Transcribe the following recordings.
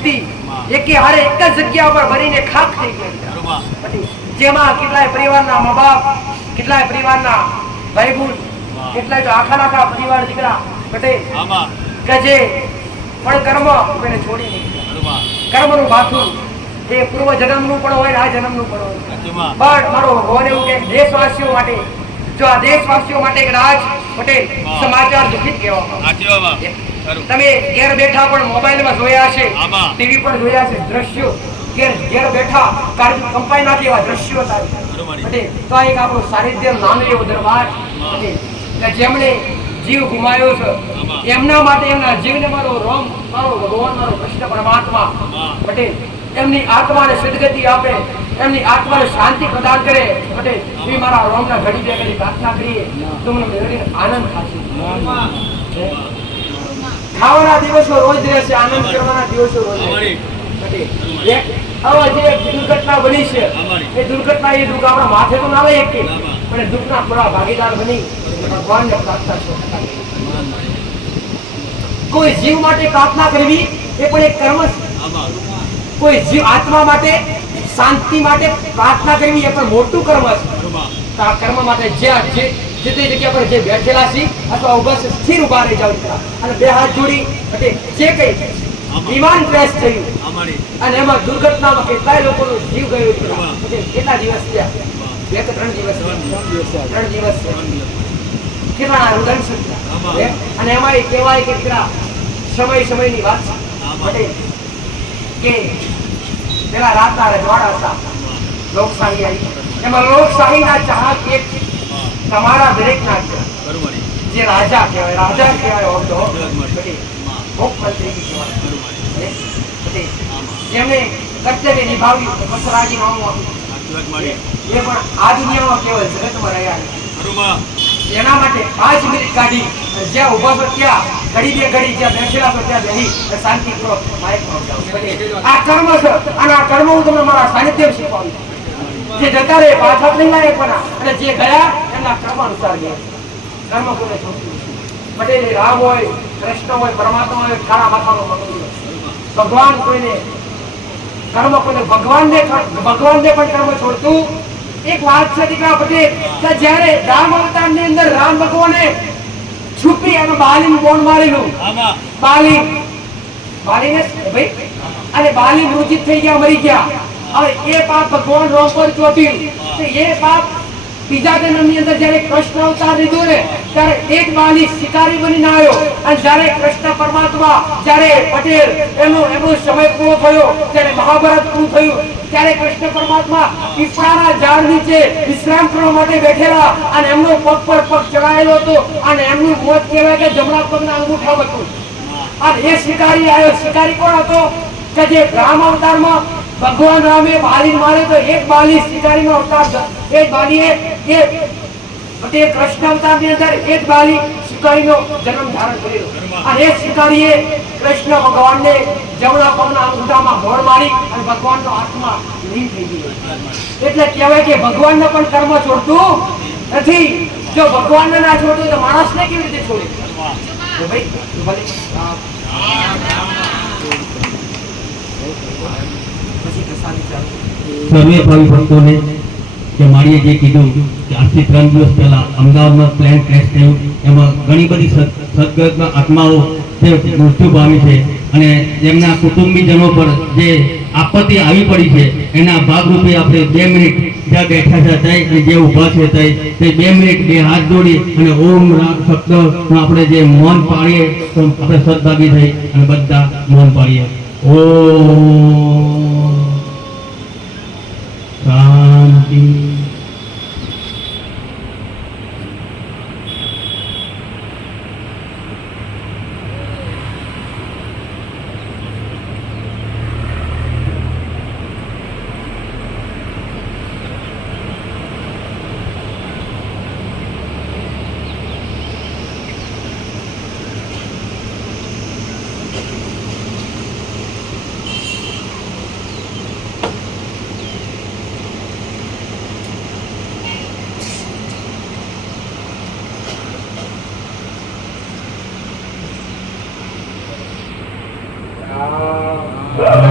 શક્તિ એકે હારે એક જ જગ્યા પર ભરીને ખાક થઈ ગયા. જેમાં કેટલાય પરિવારના મા બાપ, કેટલાય પરિવારના ભાઈ બહેન, કેટલાય તો આખા પરિવાર દીકરા બટે કે જે પણ કર્મ એને છોડી નહીં. કર્મનું માથું એ પૂર્વ જન્મનું પણ હોય, આ જન્મનું પણ હોય. પણ મારો ભગવાન એવું કે દેશવાસીઓ માટે, જો આ દેશવાસીઓ માટે કદાચ પટેલ સમાચાર દુઃખિત કહેવામાં. તમે ઘેર બેઠા પણ મોબાઈલમાં જોયા છે, ટીવી પર જોયા છે દ્રશ્યો. ઘેર બેઠા કાર્ય કંપાઈ નાખે એવા દ્રશ્યો થાય. તો એક આપણું સાનિધ્ય નામ લેવો દરબાર કે જેમણે જીવ ગુમાવ્યો છે એમના માટે, એમના જીવને મારો રોમ, મારો ભગવાન, મારો કૃષ્ણ પરમાત્મા પટેલ એમની આત્માને સદગતિ આપે, એમની આત્માને શાંતિ પ્રદાન કરે. પટેલ એ મારા રોમના ઘડી બે ઘડી પ્રાર્થના કરીએ તો મને મેળવીને આનંદ થશે. ખાવાના દિવસો રોજ રહેશે, આનંદ કરવાના દિવસો રોજ રહેશે. આવા જે દુર્ઘટના બની છે એ દુર્ઘટના, એ દુઃખ આપણા માથે તો ના આવે કે, પણ દુઃખના પૂરા ભાગીદાર બની ભગવાનને પ્રાર્થના કરો. કોઈ જીવ માટે પ્રાર્થના કરવી એ પણ એક કર્મ છે. કોઈ જીવ આત્મા માટે શાંતિ માટે પ્રાર્થના કરવી એ પણ મોટું કર્મ છે. આ કર્મ માટે જે તે જગ્યા પર જે બેઠેલા છે અથવા ઉભા છે, સ્થિર ઉભા રહી જાવ અને બે હાથ જોડી જે કઈ વિમાન ક્રેશ થયું અને એમાં દુર્ઘટનામાં કેટલાય લોકોનો જીવ ગયો, કેટલા દિવસ થયા? 2-3 દિવસ. 3 દિવસ કેટલા રુદન છે. અને એમાં એ કહેવાય કે કેટલા સમયની વાત છે કે પેલા રાતના રજવાડા હતા, લોકશાહી આવી. એમાં લોકશાહીના ચાહક એક તમારા દરેકના જે રાજા કહેવાય હોતો મુખ્યમંત્રી કહેવાય, જેમને કર્તવ્ય નિભાવ્યું બસરાજી નામનું એ પણ આ દુનિયામાં કેવળ જગતમાં રહ્યા. એના માટે 5 મિનિટ કાઢી જ્યાં ઉભા છો ત્યાં ઘડી બે ઘડી જ્યાં બેઠેલા છો ત્યાં બેસી શાંતિ કરો. આ કર્મ છે અને આ કર્મ હું તમને મારા સાનિધ્ય શીખવાડું. જે જતા રહે પાછા નહીં લાગે પણ, અને જે ગયા એમના કર્મ અનુસાર ગયા. કર્મ કોને છોડતું પટેલ રામ હોય, કૃષ્ણ હોય, પરમાત્મા હોય, કાળા માથાનો ભગવાન કોઈને કર્મ, કોઈને ભગવાનને પણ કર્મ છોડતું. એક વાત છે દીકરા પટેલ કે જ્યારે રામ અવતારની અંદર રામ ભગવાને છુપી અને બાલીને બોન મારેલું, બાલીને ભાઈ અને બાલી મૃત્યુ થઈ ગયા, મરી ગયા. હવે એ પાપ ભગવાન રોમ પર ચોટ્યું. તો એ પાપ બીજા જન્મની અંદર જ્યારે કૃષ્ણ અવતાર લીધો ને ત્યારે એક બાલી શિકારી બનીને આવ્યો. અને જ્યારે કૃષ્ણ પરમાત્મા, જ્યારે પટેલ એનો સમય પૂરો થયો, જ્યારે મહાભારત પૂરું થયું, ત્યારે કૃષ્ણ પરમાત્મા પીપળાના ઝાડ નીચે વિશ્રામ કરવા માટે બેઠેલા અને એમનો પગ પર પગ ચડાયેલો હતો અને એમનું મોત કહેવાય કે જમણા પગના અંગૂઠા હતું. અને એ શિકારી આવ્યો. શિકારી કોણ હતો કે જે રામ અવતારમાં ભગવાન રામે બાલી મારે તો એક બાલી શિકારીનો અવતાર, એક બાલીએ એ કૃષ્ણ અવતારની અંદર એક બાલી શિકારીનો જન્મ ધારણ કર્યો. અને એ શિકારીએ કૃષ્ણ ભગવાનને જમણા પગના અંગૂઠામાં ઘોર મારી અને ભગવાનનો આત્મા લીન થઈ ગયો. એટલે કહેવાય કે ભગવાનને પણ કર્મ છોડતું નથી. જો ભગવાનને ના છોડતું તો માણસને કેવી રીતે છોડે? તો ભાઈ સર્વે ભાવિ ભક્તોને કે માળીએ જે કીધું કે આજથી 3 દિવસ પહેલા અમદાવાદમાં પ્લેન ક્રેશ થયું, એમાં ઘણી બધી સદગતના આત્માઓ જે મૃત્યુ પામી છે અને જેમના કુટુંબીજનો પર જે આપત્તિ આવી પડી છે એના ભાગરૂપે આપણે 2 મિનિટ જ્યાં બેઠા છે ત્યાં જે ઊભા છે તે 2 મિનિટ 2 હાથ જોડી અને ઓમ શબ્દનું આપણે જે મૌન પાડીએ તો આપણે સદભાગી થઈ અને બધા મૌન પાડીએ. ઓમ શાંતિ. રામ રામ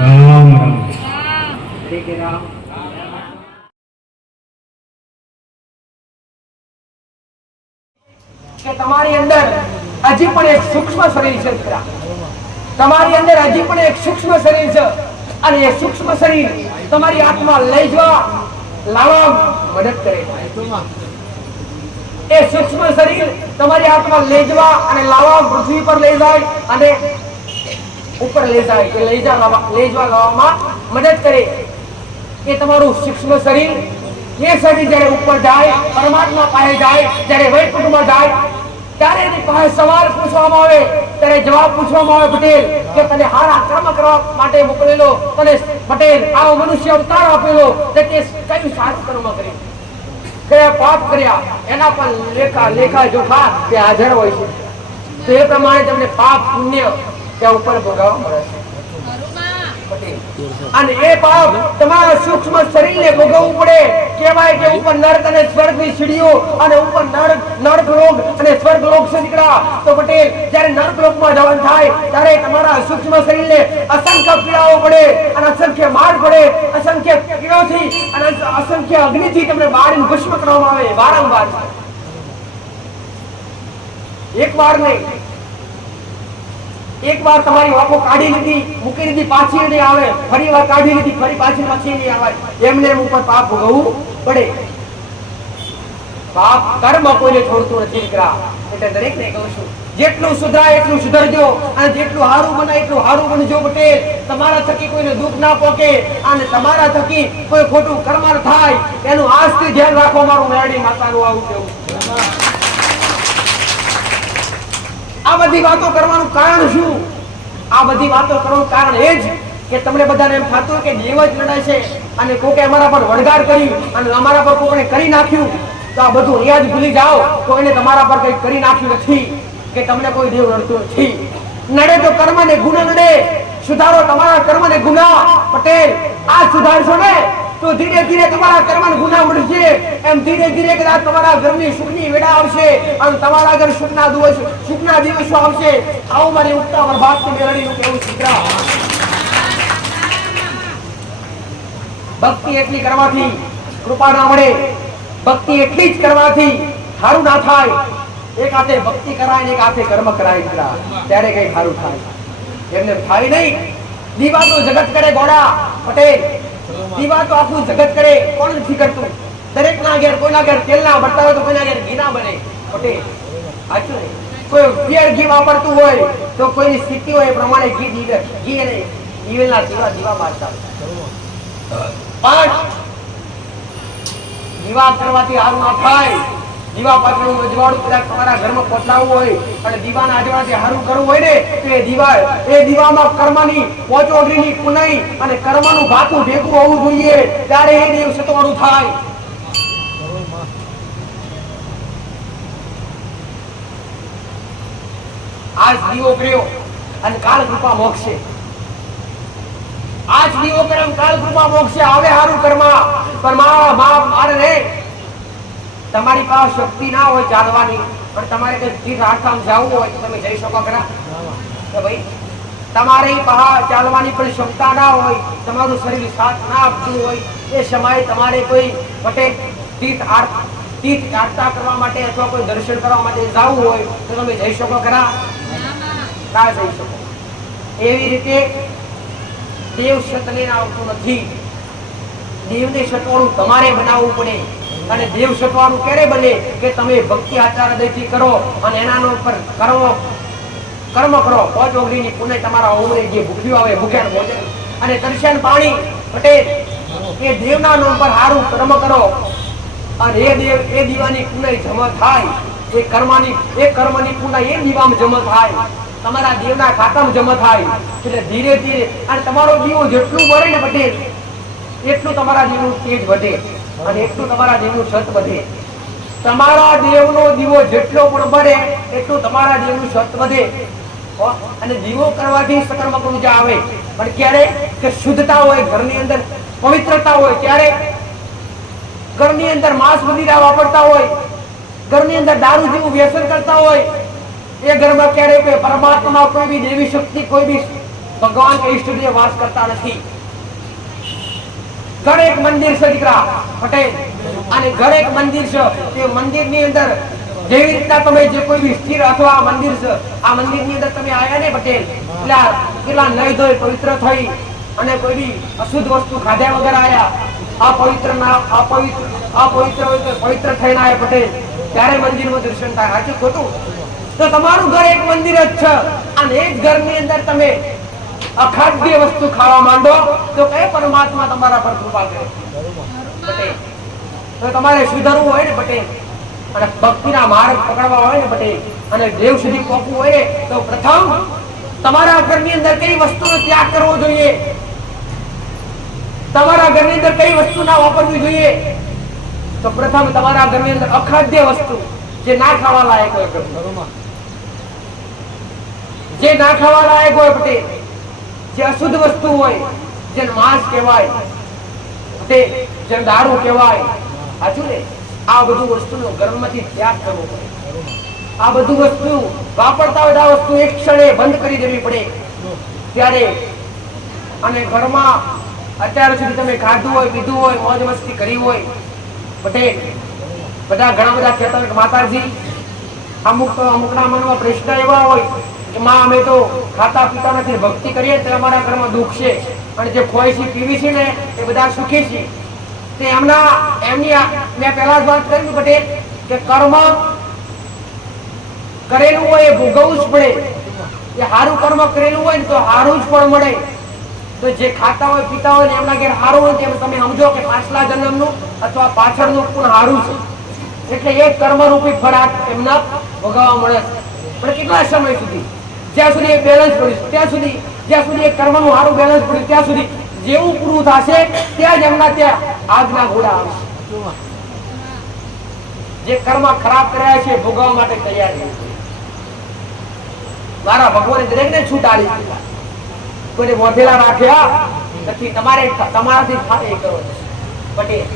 રામ ઠીક है राम। કે તમારી અંદર હજી પણ એક સૂક્ષ્મ શરીર છે દીકરા, તમારી અંદર હજી પણ એક સૂક્ષ્મ શરીર છે અને એ સૂક્ષ્મ શરીર તમારી આત્મા લઈ જવા લાવવા મદદ કરે છે। એ સૂક્ષ્મ શરીર તમારી આત્મા લઈ જવા અને લાવવા પૃથ્વી પર લઈ જાય અને ઉપર લઈ જાય કે લઈ જવા લાવવામાં મદદ કરે। એ તમારું સૂક્ષ્મ શરીર, એ શરીર જ્યારે ઉપર જાય, પરમાત્મા પાસે જાય, જ્યારે વૈકુંઠમાં જાય ત્યારે એની પાસે સવાલ પૂછવામાં આવે, ત્યારે જવાબ પૂછવામાં આવે, પટેલ કે તને હારા કર્મ કરવા માટે મોકલેલો, તને પટેલ આવો મનુષ્ય અવતાર આપેલો, તે કયું સારું કર્મ કર્યું, કયા પાપ કર્યા, એના પર લેખા જોખા તે હાજર હોય છે। તો એ પ્રમાણે તમને પાપ પુણ્ય ત્યાં ઉપર ભોગવવા મળે છે પટેલ। અને એ પાપ તમારા સૂક્ષ્મ શરીરને ભોગવવું પડે। કહેવાય કે ઉપર નરક અને સ્વર્ગની સીડીઓ અને ઉપર નરક લોક અને સ્વર્ગ લોક છે દીકરા। તો પટેલ જ્યારે નરક લોકમાં જવાનું થાય ત્યારે તમારા સૂક્ષ્મ શરીરને અસંખ્ય પીડાઓ પડે અને અસંખ્ય માર પડે, અસંખ્ય પીડાઓથી અને અસંખ્ય અગ્નિથી તમને બાળીને ભસ્મ કરવામાં આવે વારંવાર। એક વાર નહીં, એક વાર તમારી વાપો કાઢી લીધી, મૂકી દીધી, પાછી નહીં આવે, ફરી વાર કાઢી લીધી, ફરી પાછી નહીં આવે, એમને ઉપર પાપ ભોગવવું પડે। પાપ કર્મ કોઈને છોડતું નથી દીકરા। એટલે દરેકને કહું છું જેટલું સુધરાય એટલું સુધરજો અને જેટલું હારું બનાય એટલું હારું બનજો પટેલ। તમારા થકી કોઈને દુઃખ ના પહોંચે અને તમારા થકી કોઈ ખોટું કર્મ થાય એનું આજથી ધ્યાન રાખો। મારું મેરડી માતાનું આવું કેવું। આ બધી વાતો કરવાનું કારણ શું? આ બધી વાતો કરવાનું કારણ એ જ કે તમને બધાને એમ થતું કે દેવ જ લડાય છે અને કોકે અમારા પર વળગાડ કરી અને અમારા પર કોઈને કરી નાખ્યું, તો આ બધું અહીંયા જ ભૂલી જાઓ। કોઈને તમારા પર કંઈ કરી નાખ્યું નથી કે તમને કોઈ દેવ લડતું નથી। નડે તો કર્મ ને ગુનો નડે, સુધારો તમારા કર્મ ને ગુના પટેલ। આ સુધારશો ને તો ધીરે ધીરે તમારા કર્મ ને ગુના મળશે, એમ ધીરે ધીરે કદાચ તમારા ઘરની સુખની વેળા આવશે અને તમારા ઘર સુખના દિવસો આવશે। આવું મારી ઉત્તમ પ્રભાતની મેળડીનું કહેવું દીકરા। ભક્તિ એટલી કરવાથી કૃપા ના મળે, ભક્તિ એટલી જ કરવાથી સારું ના થાય। એક હાથે ભક્તિ કરાય ને એક હાથે કર્મ કરાય દીકરા, ત્યારે કઈ સારું થાય, એમને થાય નહીં। દીવા તો જગત કરે ગોળા પટેલ, દીવા તો આખું જગત કરે, કોણ નથી કરતું? દરેક ના ઘેર, કોઈના ઘેર તેલ ના બનતા હોય તો કોઈના ઘેર ઘી ના બને પટેલ, સાચું ને? કોઈ પિયર ઘી વાપરતું હોય તો કોઈની સ્થિતિ હોય એ પ્રમાણે ઘી અને દિવેલના દીવા બાળતા હોય। પણ દીવા કરવાથી સારું ના થાય। દીવા પાછળનું અજવાળું કદાચ તમારા ઘરમાં પોતલાવવું હોય અને દીવાના અજવાળાથી સારું કરવું હોય ને તો એ દીવામાં કર્મની પોચોગરીની પુનાઈ અને કર્મનું ભાતું ભેગું હોવું જોઈએ, ત્યારે એ દેવ સતવાળું થાય। આજ દીવો કર્યો અને કાલ કૃપા મોક્ષે, આજ દીવો કર્યો કાલ કૃપા મોક્ષે આવે સારું કર્મ। પણ મારા બાપ મારે રે તમારી પાસે શક્તિ ના હોય ચાલવાની, પણ તમારે કઈ તીર્થ આશ્રમ જવું હોય તો તમે જઈ શકો ખરા? કે ભાઈ તમારી પાસે ચાલવાની પણ ક્ષમતા ના હોય, તમારું શરીર સાથ ના આપતું હોય, એ સમયે તમારે કોઈ પટેલ તીર્થ યાત્રા કરવા માટે અથવા કોઈ દર્શન કરવા માટે જવું હોય તો તમે જઈ શકો ખરા? ના જઈ શકો। એવી રીતે દેવ સતને આવતું નથી, દેવને સતવાળું તમારે બનાવવું પડે। અને દેવ સતવાનું ક્યારે બને કે તમે ભક્તિ આચાર હૃદયથી કરો અને એના ઉપર કર્મ કરો। પોચોગરીની પુણ્ય તમારા ઓમરે જે ભૂખ્યું આવે ભૂખ્યાનું ભોજન અને દર્શન પાણી પટેલ એ દેવના નામ પર સારું કર્મ કરો અને એ દીવાની પુણ્ય જમ થાય, એ કર્મની પુણ્ય એ દીવામાં જમ થાય, તમારા દેવના ખાતામાં જમ થાય। એટલે ધીરે ધીરે અને તમારો દીવો જેટલું બળે ને પટેલ એટલું તમારા દેવનું તેજ વધે અને એટલું તમારા દેવનું સત વધે। તમારા દેવનો દીવો જેટલો પણ બળે એટલું તમારા દેવનું સત વધે। અને દીવો કરવાથી સકર્મ પૂજા આવે, પણ ક્યારે કે શુદ્ધતા હોય, ઘરની અંદર પવિત્રતા હોય, ત્યારે ઘરની અંદર માંસ મદિરા વાપરતા હોય, ઘરની અંદર દારૂ જેવું વ્યસન કરતા હોય, એ ઘરમાં ક્યારે કે પરમાત્મા કોઈ બી દેવી શક્તિ કોઈ બી ભગવાન કે ઈષ્ટદેવ વાસ કરતા નથી. ઘર એક મંદિર છે દીકરા પટેલ, અને ઘર એક મંદિર છે. તે મંદિરની અંદર જેવી રીતના તમે જે કોઈ બી સ્થિર અથવા આ મંદિર છે, આ મંદિરની અંદર તમે આયા ને પટેલ, એટલે કેટલા નહીં ધોઈ પવિત્ર થઈ અને કોઈ બી અશુદ્ધ વસ્તુ ખાધા વગર આયા, પવિત્ર થઈને આયા પટેલ, ત્યારે મંદિરમાં દર્શન થાય. સાચું ખોટું? તો તમારું ઘર એક મંદિર જ છે, અને એક ઘરની અંદર તમે અખાદ્ય વસ્તુ ખાવા માંડો તો કઈ પરમાત્મા તમારા પર કૃપા કરે પટેલ? તો તમારે સુધરવું હોય ને પટેલ, અને ભક્તિના માર્ગ પકડવા હોય ને પટેલ, અને દેવ સુધી પહોંચવું હોય ને, તો પ્રથમ તમારા ઘરની અંદર કઈ વસ્તુનો ત્યાગ કરવો જોઈએ, તમારા ઘરની અંદર કઈ વસ્તુ ના વાપરવી જોઈએ? તો પ્રથમ તમારા ઘરની અંદર અખાદ્ય વસ્તુ જે ના ખાવા લાયક હોય, જે ના ખાવા લાયક હોય પટેલ, જે અશુદ્ધ વસ્તુ હોય, જેને માંસ કહેવાય પટેલ, જેને દારૂ કહેવાય, સાચું ને? આ બધું વસ્તુનો ઘરમાંથી ત્યાગ કરવો પડે. આ બધું વસ્તુ વાપરતા હોય આ વસ્તુ એક ક્ષણે બંધ કરી દેવી પડે. ત્યારે અને ઘરમાં અત્યાર સુધી તમે ખાધું હોય, પીધું હોય, મોજ મસ્તી કરી હોય પટેલ, બધા ઘણા બધા કહેતા હોય કે માતાજી, અમુકના મનમાં પ્રશ્ન એવા હોય કે માં અમે તો ખાતા પીતા નથી, ભક્તિ કરીએ તો અમારા ઘરમાં દુઃખ છે, અને જે ખોઈ છે પીવી છે ને એ બધા સુખી છે. તે એમની મેં પહેલા જ વાત કરી પટેલ કે કર્મ કરેલું હોય એ ભોગવવું જ પડે. એ સારું કર્મ કરેલું હોય ને તો સારું જ ફળ મળે. તો જે ખાતા હોય પીતા હોય ને એમના ઘેર સારું હોય તેમ તમે સમજો કે પાછલા જન્મનું અથવા પાછળનું પણ સારું છે, એટલે એક કર્મરૂપી ફળ એમના ભોગવવા મળે. પણ કેટલા સમય સુધી? જ્યાં સુધી એ બેલેન્સ પડ્યું ત્યાં સુધી, જ્યાં સુધી એ કર્મનું સારું બેલેન્સ પડ્યું ત્યાં સુધી. જેવું પૂરું થશે ત્યાં જ એમના ત્યાં આગના ઘોડા આવશે. જે કર્મ ખરાબ કર્યા છે ભોગવવા માટે તૈયાર છે. મારા ભગવાને દરેકને છૂટ આપી, કોઈને મોઢેલા રાખ્યા નથી. તમારાથી થાય એ કરો પટેલ,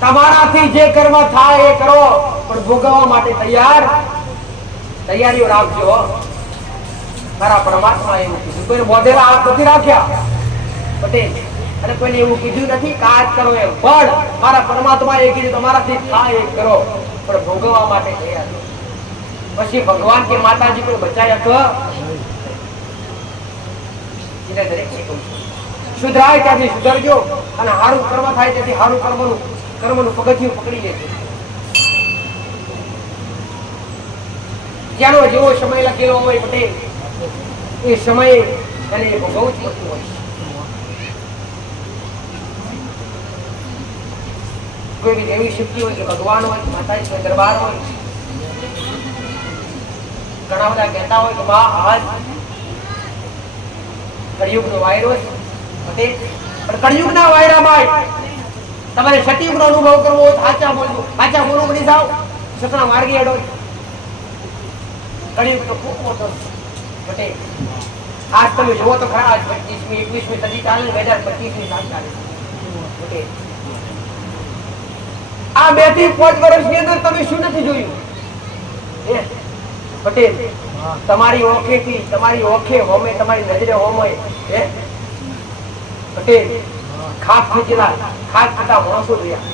તમારાથી જે કર્મ થાય એ કરો, પણ ભોગવવા માટે તૈયારીઓ રાખજો. મારા પરમાત્મા એવું કીધું, કોઈને મોઢેલા હાથ નથી રાખ્યા પટેલ, અને કોઈને એવું કીધું નથી કાજ કરો એમ, પણ મારા પરમાત્મા એ કીધું તમારાથી થાય એ કરો, પણ ભોગવવા માટે તૈયાર. પછી ભગવાન કે માતાજી કોઈ બચાયા સુધરાય ત્યાંથી સુધરજો, અને સારું કર્મ થાય ત્યાંથી સારું કર્મનું પગથિયું પકડી લેજો. જેનો જેવો સમય લખેલો હોય પટેલ, એ સમયે અને એ ભોગવવું જ પડતું હોય. કોઈ બી દેવી શક્તિ હોય કે ભગવાન હોય, માતાજી હોય, દરબાર હોય, ઘણા બધા કહેતા હોય કે બા આજ કળિયુગનો વાયરો છે પટેલ, પણ કળિયુગના વાયરામાં તમારે સતયુગનો અનુભવ કરવો હોય સાચા બોલવું બની જાવ, સતના માર્ગે અડો. કળિયુગ તો ખૂબ મોટો પટેલ. આજ તમે જુઓ તો ખરા, 25મી 21મી સદી ચાલે, 2025ની સાલ ચાલે પટેલ. આ 2 થી 5 વર્ષની અંદર તમે શું નથી જોયું પટેલ? તમારી ઓખેથી, તમારી ઓખે હોમે, તમારી નજરે હોમે પટેલ ખાસ ખેંચેલા ખાસ થતા માણસો જોયા,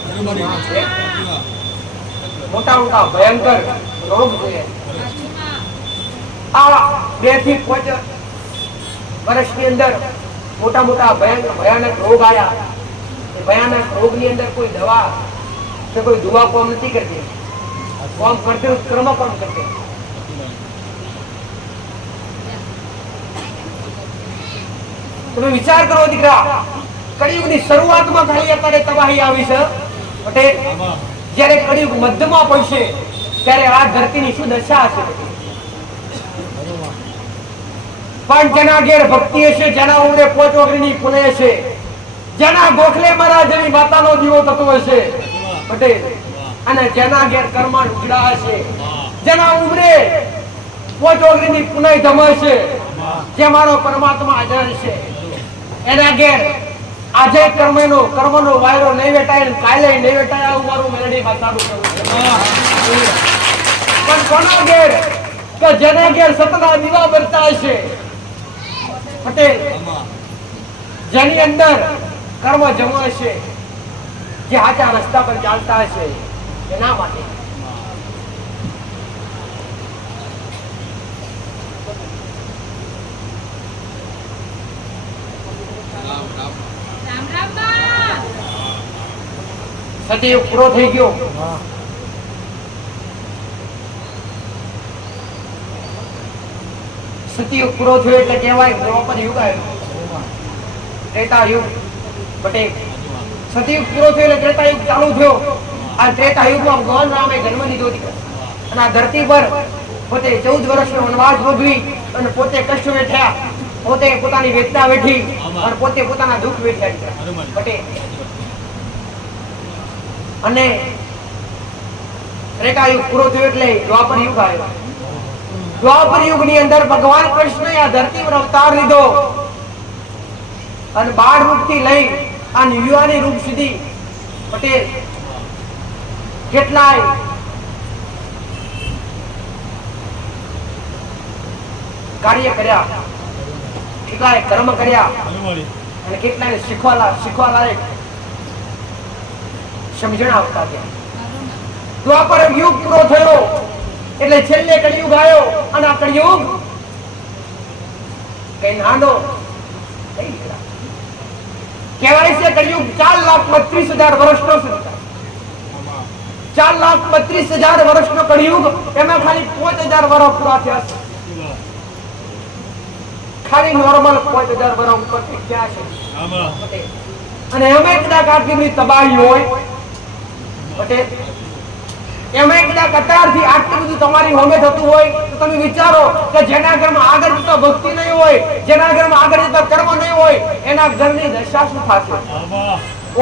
મોટા મોટા ભયંકર રોગ જોયા. આ 2 થી 5 વર્ષની અંદર મોટા મોટા ભયાનક રોગ આવ્યા. એ ભયાનક રોગની અંદર કોઈ દવા કે કોઈ દુઆ કોમ નથી કરતી, કોમ કરતી કર્મ કોમ કરતી. તમે વિચાર કરો દીકરા, કળિયુગની શરૂઆતમાં ખાલી અત્યારે તબાહી આવી છે પટેલ. જ્યારે કળિયુગ મધ્યમાં પડશે ત્યારે આ ધરતીની શું દશા હશે? પણ જેના ઘેર ભક્તિ હશે, જેના ઉમરે 5 ઓગણીની પુણે હશે, જેના ગોખલે મારા જેવી માતાનો દીવો થતો હશે પટેલ, અને જેના ઘેર કર્મા ઉજળા હશે, જેના ઉમરે 5 ઓગણીની પુણે ધમશે, જે મારો પરમાત્મા હાજર છે, એના ઘેર આજે કર્મનો વાયરો નહીં વેટાય, કાલે નહીં વેટાય. આવું મારું મેલડી માતાનું કહેવું છે. પણ કોના ઘેર કે જેના ઘેર સતના દીવા બરતા હશે, પટેલ જેની અંદર કર્મ જમો હશે, જે આચા રસ્તા પર ચાલતા હશે એના માટે સતયુગ પૂરો થઈ ગયો. સતયુગ પૂરો થયો એટલે કહેવાય દ્વાપર યુગ આવ્યો, ત્રેતા યુગ. પટેલ સતયુગ પૂરો થયો એટલે ત્રેતા યુગ ચાલુ થયો. આ ત્રેતા યુગમાં ભગવાન રામે જન્મ લીધો દીકરો અને આ ધરતી પર પોતે 14 વર્ષનો વનવાસ ભોગવી અને પોતે કષ્ટ વેઠ્યા, પોતે પોતાની વેદના વેઠી અને પોતે પોતાના દુઃખ વેઠ્યા. પટેલ અને ત્રેતા યુગ પૂરો થયો એટલે દ્વાપર યુગ આવ્યો. દ્વાપર યુગ ની અંદર ભગવાન કૃષ્ણએ આ ધરતી પર અવતાર લીધો અને બાળ રૂપ થી લઈ આ યુવાની રૂપ સુધી પટેલ કેટલાય કાર્ય કર્યા, કેટલાય કર્મ કર્યા અને કેટલાય શીખવા લાયક સમજણ આપતા ગયા. દ્વાપર યુગ પૂરો થયો એટલે છેલ્લે કળિયુગ આવ્યો અને આ કળિયુગ કઈ નાનો નહીં. કહેવાય છે કળિયુગ 4,32,000 વર્ષનો છે. 4,32,000 વર્ષનો કળિયુગ, એમાં ખાલી 5,000 વર્ષ પૂરા થયા છે. ખાલી નોર્મલ 5,000 વર્ષ ઉપર થયા છે. અને એમાં કદાચ આટલી બધી તબાહી હોય પટેલ, એમાં કદાચ અત્યારથી આટલું બધું તમારી હોમે થતું હોય તો તમે વિચારો કે જેના ઘરમાં આગળ જતા ભક્તિ નહીં હોય, જેના ઘરમાં આગળ જતા કર્મ નહીં હોય, એના ઘરની દશા શું થશે?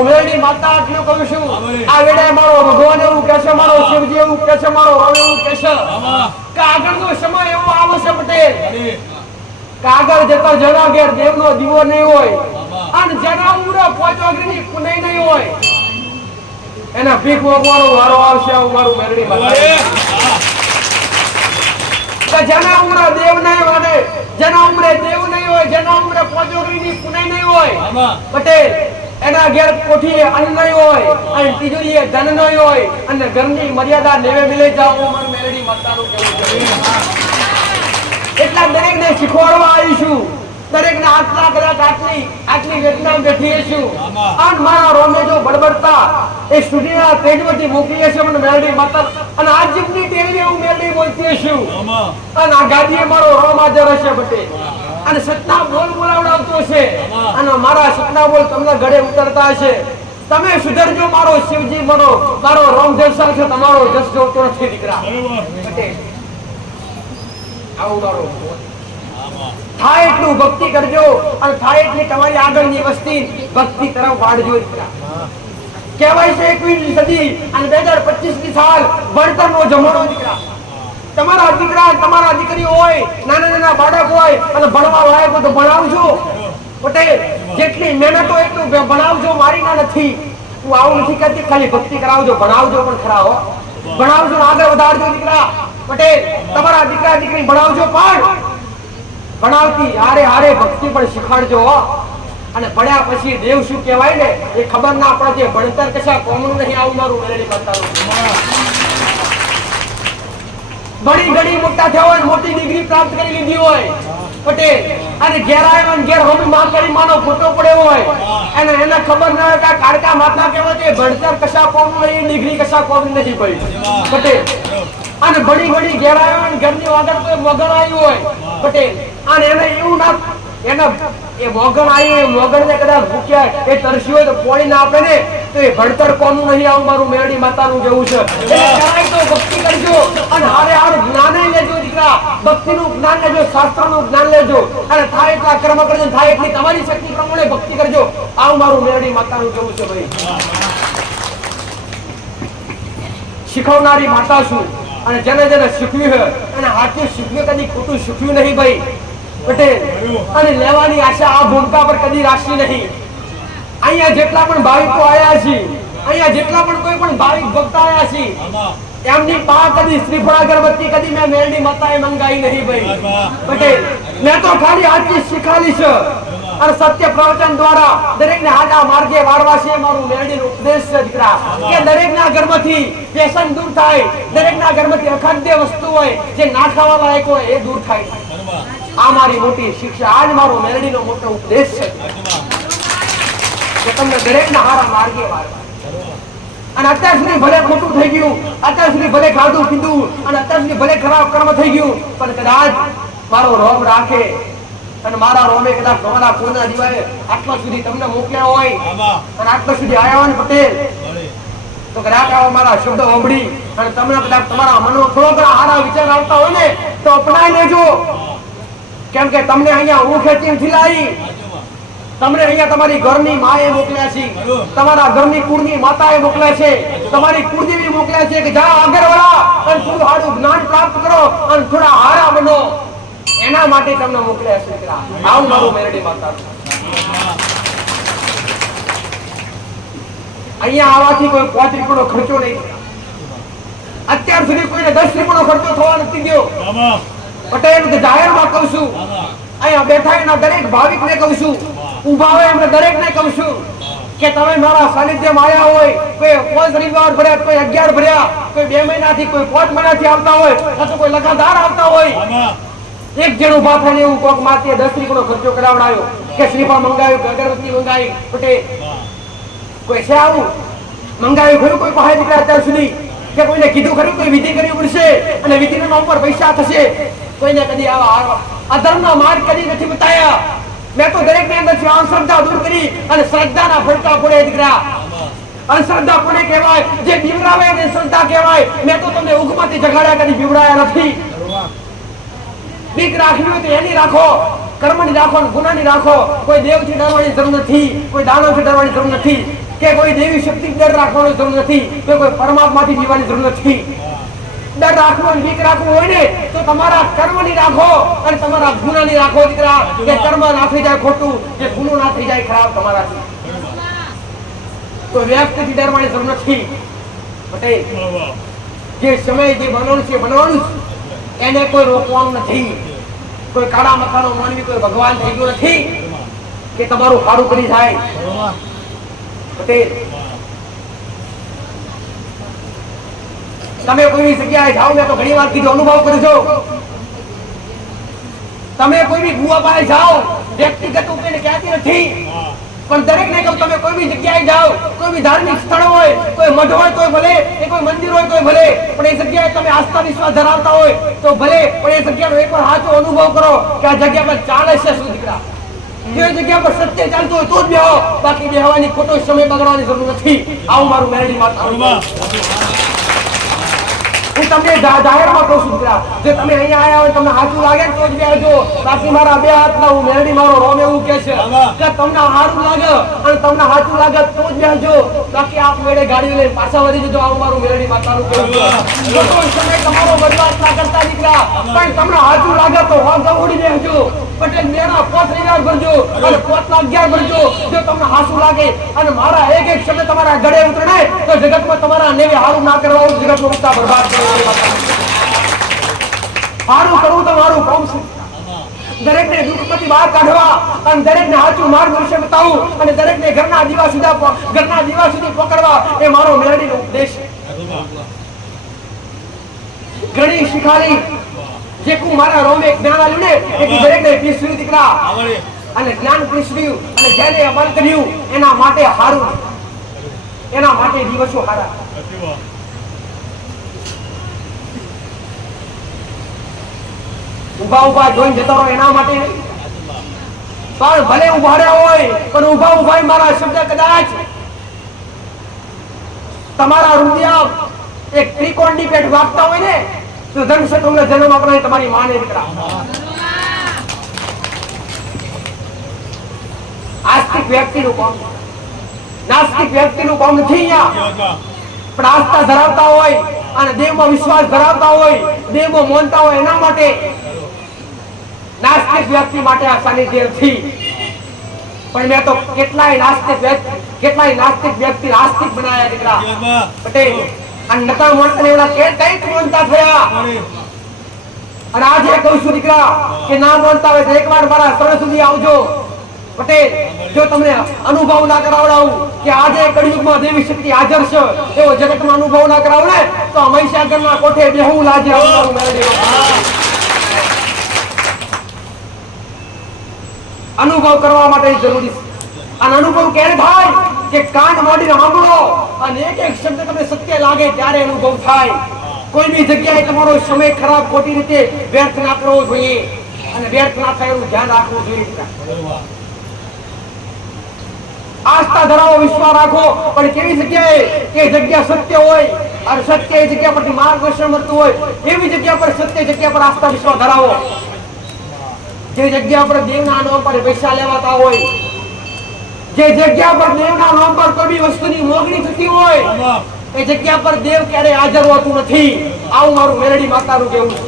ઉમેરણી માતા આટલું કહું છું, આ વેળાએ મારો ભગવાન એવું કહે છે, મારો શિવજી એવું કહે છે, મારો રામ એવું કહે છે કે આગળનો સમય એવો આવશે પટેલ કે આગળ જતા જણા ઘેર દેવનો દીવો નહીં હોય અને જણા ઉમરા પોચવાગરીની પુનઈ નહીં હોય, એના ભીખ માંગવાનો વારો આવશે. આવું મારું મેરડી માતા જેના ઉમરે દેવ નહીં હોય, જેના ઉમરે દેવ નહીં હોય, જેના ઉમરે પોચોગરીની પુનઈ નહીં હોય પટેલ, એના ઘેર કોઠીએ અન્ન નહીં હોય અને તિજોરીએ ધન નહીં હોય અને ઘરની મર્યાદા લેવે મિલે જાવ. મારું મેરડી માતાનું કહેવું છે. એટલા દરેકને શીખવાડવા આવીશું, દરેકને આટલા કદાચ આટલી વેદના બેઠી છું અને મારા રોમે જો બડબડતા એ સ્ટુડિયોના તેજવતી મૂકી છે મને મેરડી માતા અને આ જીવની ટેવી હું મેરડી બોલતી છું અને આ ગાદીએ મારો રોમ હાજર હશે બટે અને સતના બોલ બોલાવડાવતો છે અને મારા સતના બોલ તમને ગળે ઉતરતા હશે. તમે સુધરજો મારો શિવજી, મારો રોમ જલસા છે, તમારો જસ જોતો નથી દીકરા. આવું મારો થાય એટલું ભક્તિ કરજો અને થાય એટલી તમારી આગળની વસ્તી ભક્તિ તરફ વાળજો. કહેવાય છે 21મી સદી અને 2025ની સાલ ભણતરનો જમાનો દીકરા. તમારા દીકરા તમારા દીકરી હોય, નાના બાળક હોય અને ભણવા લાયક હોય તો ભણાવજો પટેલ. જેટલી મહેનત હોય એટલું ભણાવજો, મારી ના નથી. હું આવું નથી કરતી, ખાલી ભક્તિ કરાવજો, ભણાવજો પણ ખરા હો, ભણાવજો આગળ વધારજો દીકરા પટેલ. તમારા દીકરા દીકરી ભણાવજો પણ ભણાવતી હારે હારે ભક્તિ પણ શીખવાડજો અને ભણ્યા પછી દેવ શું કહેવાય ને એ ખબર ના પડે. ભણતર કશા કોમનું નહીં. આવું મારું મેરડી માતાનું. ઘણી ઘણી મોટા થયા હોય, મોટી ડિગ્રી પ્રાપ્ત કરી લીધી હોય પટેલ અને ઘેર આવ્યો અને ઘેર હોમી માં કરી માનો ફોટો પડ્યો હોય અને એને ખબર ના હોય કે કાળકા માતા કહેવાય છે ભણતર કશા કોમનું નહીં, ડિગ્રી કશા કોમનું નહીં ભાઈ પટેલ. અને ઘણી ઘણી ઘેર આવ્યો અને ઘરની આગળ કોઈ મગન આવ્યું હોય પટેલ અને એને એવું ના એના એ મોગણ આવ્યું, એ મોગણને કદાચ ભૂખ્યા એ તરસ્યું હોય તો પોણી ના આપે ને તો એ ભણતર કોનું નહીં. આવું મારું મેરડી માતાનું જેવું છે. તો ભક્તિ કરજો અને હારે હાર જ્ઞાન લેજો દીકરા, ભક્તિનું જ્ઞાન લેજો, શાસ્ત્રનું જ્ઞાન લેજો અને થાય એટલા કર્મ કરજો, થાય એટલી તમારી શક્તિ પ્રમાણે ભક્તિ કરજો. આવું મારું મેરડી માતાનું જેવું છે ભાઈ. શીખવનારી માતા છું અને જેને શીખવ્યું છે અને હાથે શીખવ્યું, કદી ખોટું શીખવ્યું નહીં ભાઈ પટેલ. અને લેવાની આશા આ ભૂમિકા પર કદી રાખી નહીં. અહીંયા જેટલા પણ ભાવિકો આવ્યા છે, અહીંયા જેટલા પણ કોઈ પણ ભાવિક ભક્ત આવ્યા છે એમની પા કદી શ્રીફળ અગરબત્તી કદી મેં મેરડી માતાએ મંગાઈ નહીં ભાઈ પટેલ. મેં તો ખાલી આજથી શીખાલી છે અને સત્ય પ્રવચન દ્વારા દરેકને હાજા માર્ગે વાળવા છે મારું મેરડીનો ઉપદેશ છે દીકરા કે દરેકના ઘરમાંથી વ્યસન દૂર થાય, દરેકના ઘરમાંથી અખાદ્ય વસ્તુ હોય જે ના ખાવા લાયક હોય એ દૂર થાય. આ મારી મોટી શિક્ષા, આજ મારો મેરડીનો મોટો ઉપદેશ છે કે તમને દરેકના હારા માર્ગે વાળવા. અને અત્યાર સુધી ભલે ખોટું થઈ ગયું, અત્યાર સુધી ભલે ખાધું પીધું અને અત્યાર સુધી ભલે ખરાબ કર્મ થઈ ગયું, પણ કદાચ મારો રોમ રાખે અને મારા રોમે કદાચ તમારા પૂર્ણ દિવાળે આટલા સુધી તમને મોકલ્યા હોય અને આટલા સુધી આવ્યા હોય પટેલ, તો કદાચ આવા મારા શબ્દો સાંભળી અને તમને કદાચ તમારા મનમાં થોડો ઘણા સારા વિચાર આવતા હોય ને તો અપનાવી લેજો. કેમ કે તમને અહીંયા હું ખેતી લાવી, તમને અહીંયા તમારી ઘરની માએ મોકલ્યા છે, તમારા ઘરની કુળની માતાએ મોકલ્યા છે, તમારી કુળદેવી મોકલ્યા છે કે જા આગળ વળા અને થોડું સારું જ્ઞાન પ્રાપ્ત કરો અને થોડા હારા બનો, એના માટે તમને મોકલ્યા છે. આવું મારું મેરડી માતા. અહીંયા આવવાથી કોઈ 5 રૂપિયાનો ખર્ચો નહીં. અત્યાર સુધી કોઈને 10 રૂપિયાનો ખર્ચો થવા નથી ગયો. પટેલ જાહેરમાં કહું છું, અહીંયા બેઠા એના દરેક ભાવિકને કહું છું, ઉભા હોય એમને દરેકને કહું છું કે તમે મારા સાનિધ્યમાં આવ્યા હોય, કોઈ 5 રવિવાર ભર્યા, કોઈ 11 ભર્યા, કોઈ 2 મહિનાથી, કોઈ 5 મહિનાથી આવતા હોય અથવા કોઈ લગાતાર આવતા હોય, એક જણ ઉભા થઈને એવું કોક માથે 10 રૂપિયાનો ખર્ચો કરાવડાયો કે શ્રીફળ મંગાવ્યું કે અગરબત્તી મંગાવી, પટેલ કોઈ છે આવું મંગાવ્યું ખરું કોઈ પાસે દીકરા અત્યાર સુધી? કે કોઈને કીધું ખરું કોઈ વિધિ કરવી પડશે અને વિધિના નામ પર પૈસા થશે? કોઈને કદી આવા અધર્મનો માર્ગ કદી નથી બતાયા. મેં તો દરેકને અંદરથી અંધશ્રદ્ધા દૂર કરી અને શ્રદ્ધાના ભડકા પડે દીકરા. અંધશ્રદ્ધા કોને કહેવાય? જે બીવરાવે એને શ્રદ્ધા કહેવાય. મેં તો તમને ઉગમાંથી જગાડ્યા કદી બીવરાયા નથી. બીક રાખવી હોય તો એની રાખો, કર્મની રાખો, ગુનાની રાખો. કોઈ દેવથી ડરવાની જરૂર નથી, કોઈ દાનવથી ડરવાની જરૂર નથી, કે કોઈ દેવી શક્તિ ડર રાખવાની જરૂર નથી, કે કોઈ પરમાત્માથી બીવાની જરૂર નથી. ડર રાખવો અને બીક રાખવું હોય ને તો તમારા કર્મની રાખો અને તમારા ગુનાની રાખો દીકરા, કે કર્મ ના થઈ જાય ખોટું, કે ગુનો ના થઈ જાય ખરાબ તમારાથી. કોઈ વ્યક્તિથી ડરવાની જરૂર નથી. પટેલ જે સમય જે બનવાનું છે બનવાનું એને કોઈ રોકવાનું નથી. કોઈ કાળા મથાનો માનવી કોઈ ભગવાન થઈ ગયો નથી કે તમારું સારું કરી જાય. પટેલ તમે કોઈ જગ્યાએ જાઓ, મેં તો ઘણી વાર કીધું, અનુભવ કરજો. તમે કોઈ બી ગુવા પાસે જાઓ, વ્યક્તિગત ઉપેને કહેતી નથી, પણ દરેકને કહું તમે કોઈ બી જગ્યાએ જાઓ, કોઈ બી ધાર્મિક સ્થળ હોય, કોઈ મઠ હોય તોય ભલે, કોઈ મંદિર હોય તોય ભલે, પણ એ જગ્યાએ તમે આસ્થા વિશ્વાસ ધરાવતા હોય તો ભલે, પણ એ જગ્યાનો એકવાર સાચો અનુભવ કરો કે આ જગ્યા પર ચાલે છે શું દીકરા. જે જગ્યા પર સત્ય ચાલતું હોય તો જ બેહો, બાકી બેહવાની ખોટો સમય બગાડવાની જરૂર નથી. આવું મારું મેરડી માતા. હું તમને જાહેરમાં કહું છું દીકરા, જે તમે અહીંયા આવ્યા હોય તમને સાચું લાગે તો જ બેહજો, બાકી મારા 2 હાથના હું મેરડી મારો રોમ એવું કહે છે કે તમને સારું લાગે અને તમને સાચું લાગે તો જ બેહજો, બાકી આપ મેળે ગાડી લઈને પાછા વળી જજો. આવું મારું મેરડી માતાનું કહેવું છે. ખોટો સમય તમારો બરબાદ ના કરતા દીકરા, પણ તમને સાચું લાગે તો હોગવડી બેહજો. પટેલ મેળા 5 રવિવાર ભરજો અને 5 ના 11 ભરજો જો તમને સાચું લાગે. અને મારા એક એક શબ્દ તમારા ગળે ઉતરે તો જગતમાં તમારા નેવે હારું ના કરવા જગતનો ઉત્સાહ બરબાદ કરો. સારું કરવું તો મારું કામ છે. દરેકને દુઃખમાંથી બહાર કાઢવા અને દરેકને સાચું માર્ગદર્શન બતાવવું અને દરેકને ઘરના દીવા સુધી પકડવા એ મારો મેરડીનો ઉપદેશ છે. ઘણી શીખાલી જે કુ મારા રોમે જ્ઞાન આવ્યું ને એ દરેકને પીસ્યું દીકરા, અને જ્ઞાન પીસ્યું અને જેને અમલ કર્યું એના માટે સારું, એના માટે દિવસો સારા. ઉભા જોઈને જતો રહો એના માટે નહીં, પણ ભલે ઉભા રહ્યા હોય પણ ઉભા મારા શબ્દ કદાચ તમારા હૃદય એક ત્રિકોણની પેટ વાગતા હોય ને તો ધન છે તમને જન્મ આપનારી તમારી માને દીકરા. આસ્તિક વ્યક્તિનું કામ, નાસ્તિક વ્યક્તિનું કામ નથી અહીંયા. પણ આસ્થા ધરાવતા હોય અને દેવમાં વિશ્વાસ ધરાવતા હોય, દેવમાં માનતા હોય એના માટે. નાસ્તિક વ્યક્તિ માટે આ સાનિધ્ય નથી. પણ મેં તો કેટલાય નાસ્તિક વ્યક્તિ આસ્તિક બનાવ્યા દીકરા. પટેલ અને નકા માણસને એવડા કઈક માનતા થયા અને આજે કહું છું દીકરા કે ના માનતા હોય તો એકવાર મારા શરણ સુધી આવજો. પટેલ, જો તમને અનુભવ ના કરાવડાવું કે આજે કળિયુગમાં દેવી શક્તિ હાજર છે એવો જગતમાં અનુભવ ના કરાવડે તો મહીસાગરના કોઠે બેહું લાજે આવવાનું મેળવી. અનુભવ કરવા માટે જરૂરી છે. અને અનુભવ ક્યારે થાય કે કાન મોઢીને સાંભળો અને એક એક શબ્દ તમને સત્ય લાગે ત્યારે અનુભવ થાય. કોઈ બી જગ્યાએ તમારો સમય ખરાબ ખોટી રીતે વ્યર્થ ના કરવો જોઈએ અને વ્યર્થ ના થાય એવું ધ્યાન રાખવું જોઈએ. આસ્થા ધરાવો, વિશ્વાસ રાખો, પણ કેવી જગ્યાએ કે જગ્યા સત્ય હોય અને સત્ય એ જગ્યા પરથી માર્ગદર્શન મળતું હોય એવી જગ્યા પર સત્ય જગ્યા પર આસ્થા વિશ્વાસ ધરાવો. જે જગ્યા પર દેવના નામ પર પૈસા લેવાતા હોય, જે જગ્યા પર દેવના નામ પર કોઈ બી વસ્તુની મોગણી થતી હોય એ જગ્યા પર દેવ ક્યારે હાજર હોતું નથી. આવું મારું મેલડી માતાનું કહેવું છે.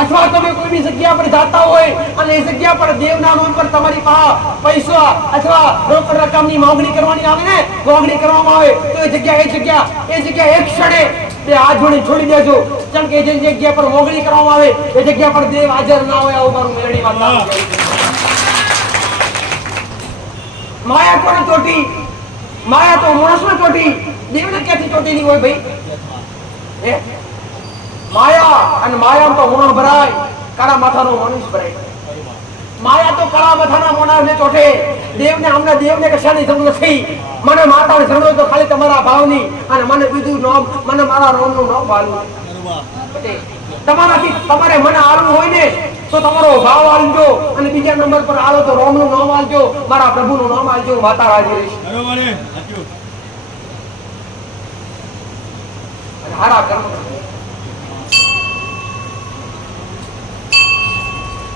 અથવા તમે કોઈ બી જગ્યા પર જાતા હોય અને એ જગ્યા પર દેવના નામ પર તમારી પાસે પૈસા અથવા રોકડ રકમની માંગણી કરવાની આવે ને, માંગણી કરવામાં આવે તો એ જગ્યા એક ક્ષણે તે હાથ જોડી છોડી દેજો. કેમ કે જે જગ્યા પર માંગણી કરવામાં આવે એ જગ્યા પર દેવ હાજર ના હોય. આવું મારું મેલડી માતાનું કહેવું છે. માયા કોને ચોટી? માયા તો માણસને ચોટી, દેવને ક્યાંથી ચોટેલી હોય ભાઈ? માયા અને માયા તો મોણ ભરાય, કાળા માથાનો મનુષ્ય ભરાય. માયા તો કાળા માથાના મોણાને ચોટે. દેવને કશાની જરૂર નથી. મને માતાની જરૂર તો ખાલી તમારા ભાવની અને મને બીજું નામ, મને મારા નામનું નામ ભાવવું. તમારાથી તમારે મને આલવું હોય ને તો તમારો ભાવ આલજો અને બીજા નંબર પર આલો તો રોમનું નામ આલજો, મારા પ્રભુનું નામ આલજો. માતા રાજી રહીશ. અને હારા કર્મ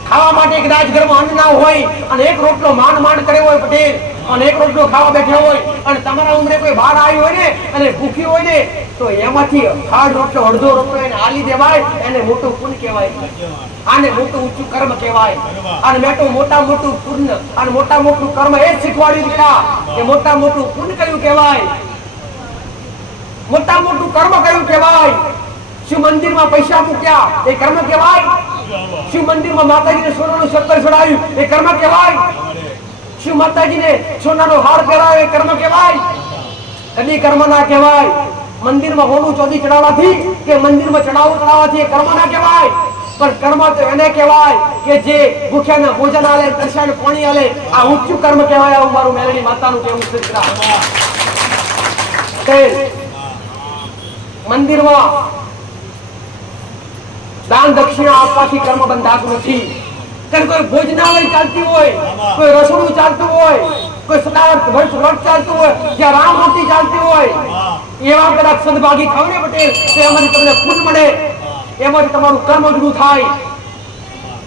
ખાવા માટે કદાચ ઘરમાં અન્ન ના હોય અને એક રોટલો માંડ કર્યો હોય પટેલ અને એક રોટલો ખાવા બેઠા હોય અને તમારા ઉંમરે કોઈ બહાર આવ્યું હોય ને અને ભૂખી હોય ને તો એમાંથી અડધો રોટલો એને આલી દેવાય. એને મોટું પુણ્ય કહેવાય. આને મોટું ઊંચું કર્મ કહેવાય. અને મોટું પુણ્ય અને મોટું કર્મ એ જ શીખવાડ્યું દીકરા કે મોટું પુણ્ય કયું કહેવાય, મોટું કર્મ કયું કહેવાય. શિવ મંદિરમાં પૈસા મૂક્યા એ કર્મ કહેવાય. શિવ મંદિરમાં માતાજીને સોનાનું સત્તર ચડાવ્યું એ કર્મ કહેવાય. શિવ માતાજીને સોનાનો હાર પહેરાવ્યો એ કર્મ કહેવાય. કદી કર્મ ના કહેવાય. મંદિરમાં હોનું ચોદી ચડાવવાથી કે મંદિરમાં ચડાવવાથી એ કર્મ ના કહેવાય. પણ કર્મ તો એને કહેવાય કે જે ભૂખ્યાને ભોજન આલે, તરસ્યાને પાણી આલે. આ ઊંચું કર્મ કહેવાય. આવું મારું મેલડી માતાનું કહેવું છે. મંદિરમાં દાન દક્ષિણા આપવાથી કર્મ બંધાતું નથી. કોઈ ભોજનાલય ચાલતી હોય, કોઈ રસોડું ચાલતું હોય, કોઈ સદાવર્ત વ્રત ચાલતું હોય, જ્યાં રામ મૂર્તિ ચાલતી હોય એવા કદાચ સદભાગી થાવ ને પટેલ તો એમાંથી તમને પુણ્ય મળે, એમાંથી તમારું કર્મ ઉભું થાય.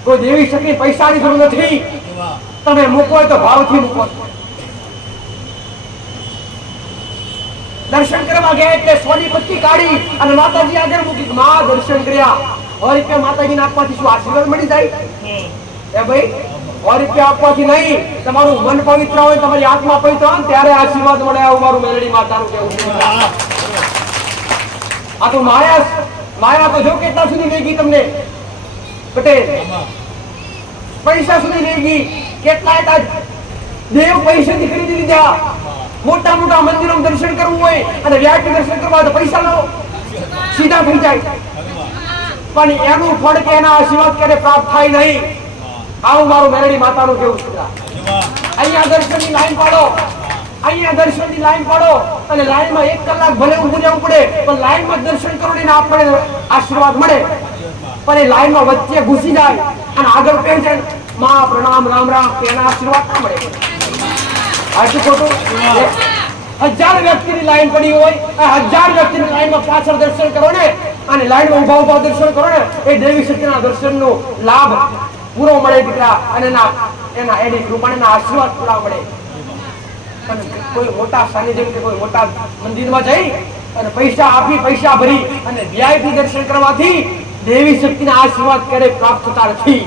કોઈ દેવી શક્તિ પૈસાની જરૂર નથી. તમે મૂકો તો ભાવથી મૂકો. દર્શન કરવા ગયા એટલે સોની પત્તી કાઢી અને માતાજી આગળ મૂકી. માં દર્શન કર્યા. ₹100 માતાજીને આપવાથી શું આશીર્વાદ મળી જાય? એ ભાઈ ₹100 આપવાથી નહીં, તમારું મન પવિત્ર હોય, તમારી આત્મા પવિત્ર હોય ત્યારે આશીર્વાદ મળે. આવું મારું મેલડી માતાનું કહેવું છે. આ તો માયા તો જો કેટલા સુધી લઈ ગઈ તમને પટેલ? પૈસા સુધી લઈ ગઈ. કેટલા દેવ પૈસાથી ખરીદી લીધા. મોટા મંદિરો દર્શન કરવું હોય અને વ્યાજથી દર્શન કરવા તો પૈસા લો, સીધા થઈ જાય. પણ એનું ફળ કે એના આશીર્વાદ ક્યારે પ્રાપ્ત થાય નહીં. આવું મારું મેલડી માતાનું કહેવું છે. અહીંયા દર્શનની લાઈન પાડો અને લાઈનમાં 1 કલાક ભલે ઊભું રહેવું પડે પણ લાઈનમાં દર્શન કરો ને આપણે આશીર્વાદ મળે. પણ એ લાઈનમાં વચ્ચે ઘૂસી જાય અને આગળ કહે છે માં પ્રણામ રામ એના આશીર્વાદ ના મળે. આટલું ખોટું. 1000 વ્યક્તિની લાઈન પડી હોય, 1000 વ્યક્તિની લાઈનમાં પાછળ દર્શન કરો ને અને લાઈનમાં ઉભા દર્શન કરો ને એ દેવી શક્તિના દર્શનનો લાભ પૂરો મળે દીકરા. અને એની કૃપાના આશીર્વાદ પૂરા મળે. કોઈ મોટા સાનિધ્ય કે કોઈ મોટા મંદિરમાં જઈ અને પૈસા ભરી અને VIP દર્શન કરવાથી દેવી શક્તિના આશીર્વાદ ક્યારે પ્રાપ્ત થતા નથી.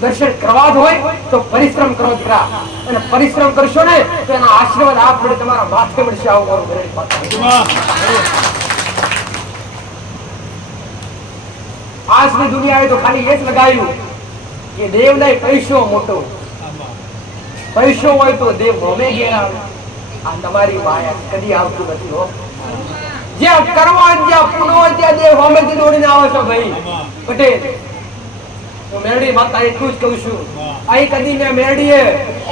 દર્શન કરવા જ હોય તો પરિશ્રમ કરો દીકરા. અને પરિશ્રમ કરશો ને તો એના આશીર્વાદ આપ તમારા માથે મળશે. આવું મારું આજની દુનિયાએ તો ખાલી એ જ લગાવ્યું કે દેવને પૈસો મોટો, પૈસો હોય તો દેવ હોમે ઘેર આવે. આ તમારી માયા કદી આવતું નથી હો. જ્યાં કર્મ હોય જ્યાં પુણ્ય હોય ત્યાં દેવ હોમેથી દોડીને આવે છે ભાઈ પટેલ. હું મેરડી માતા એટલું જ કહું છું, અહીં કદી મેં મેરડીએ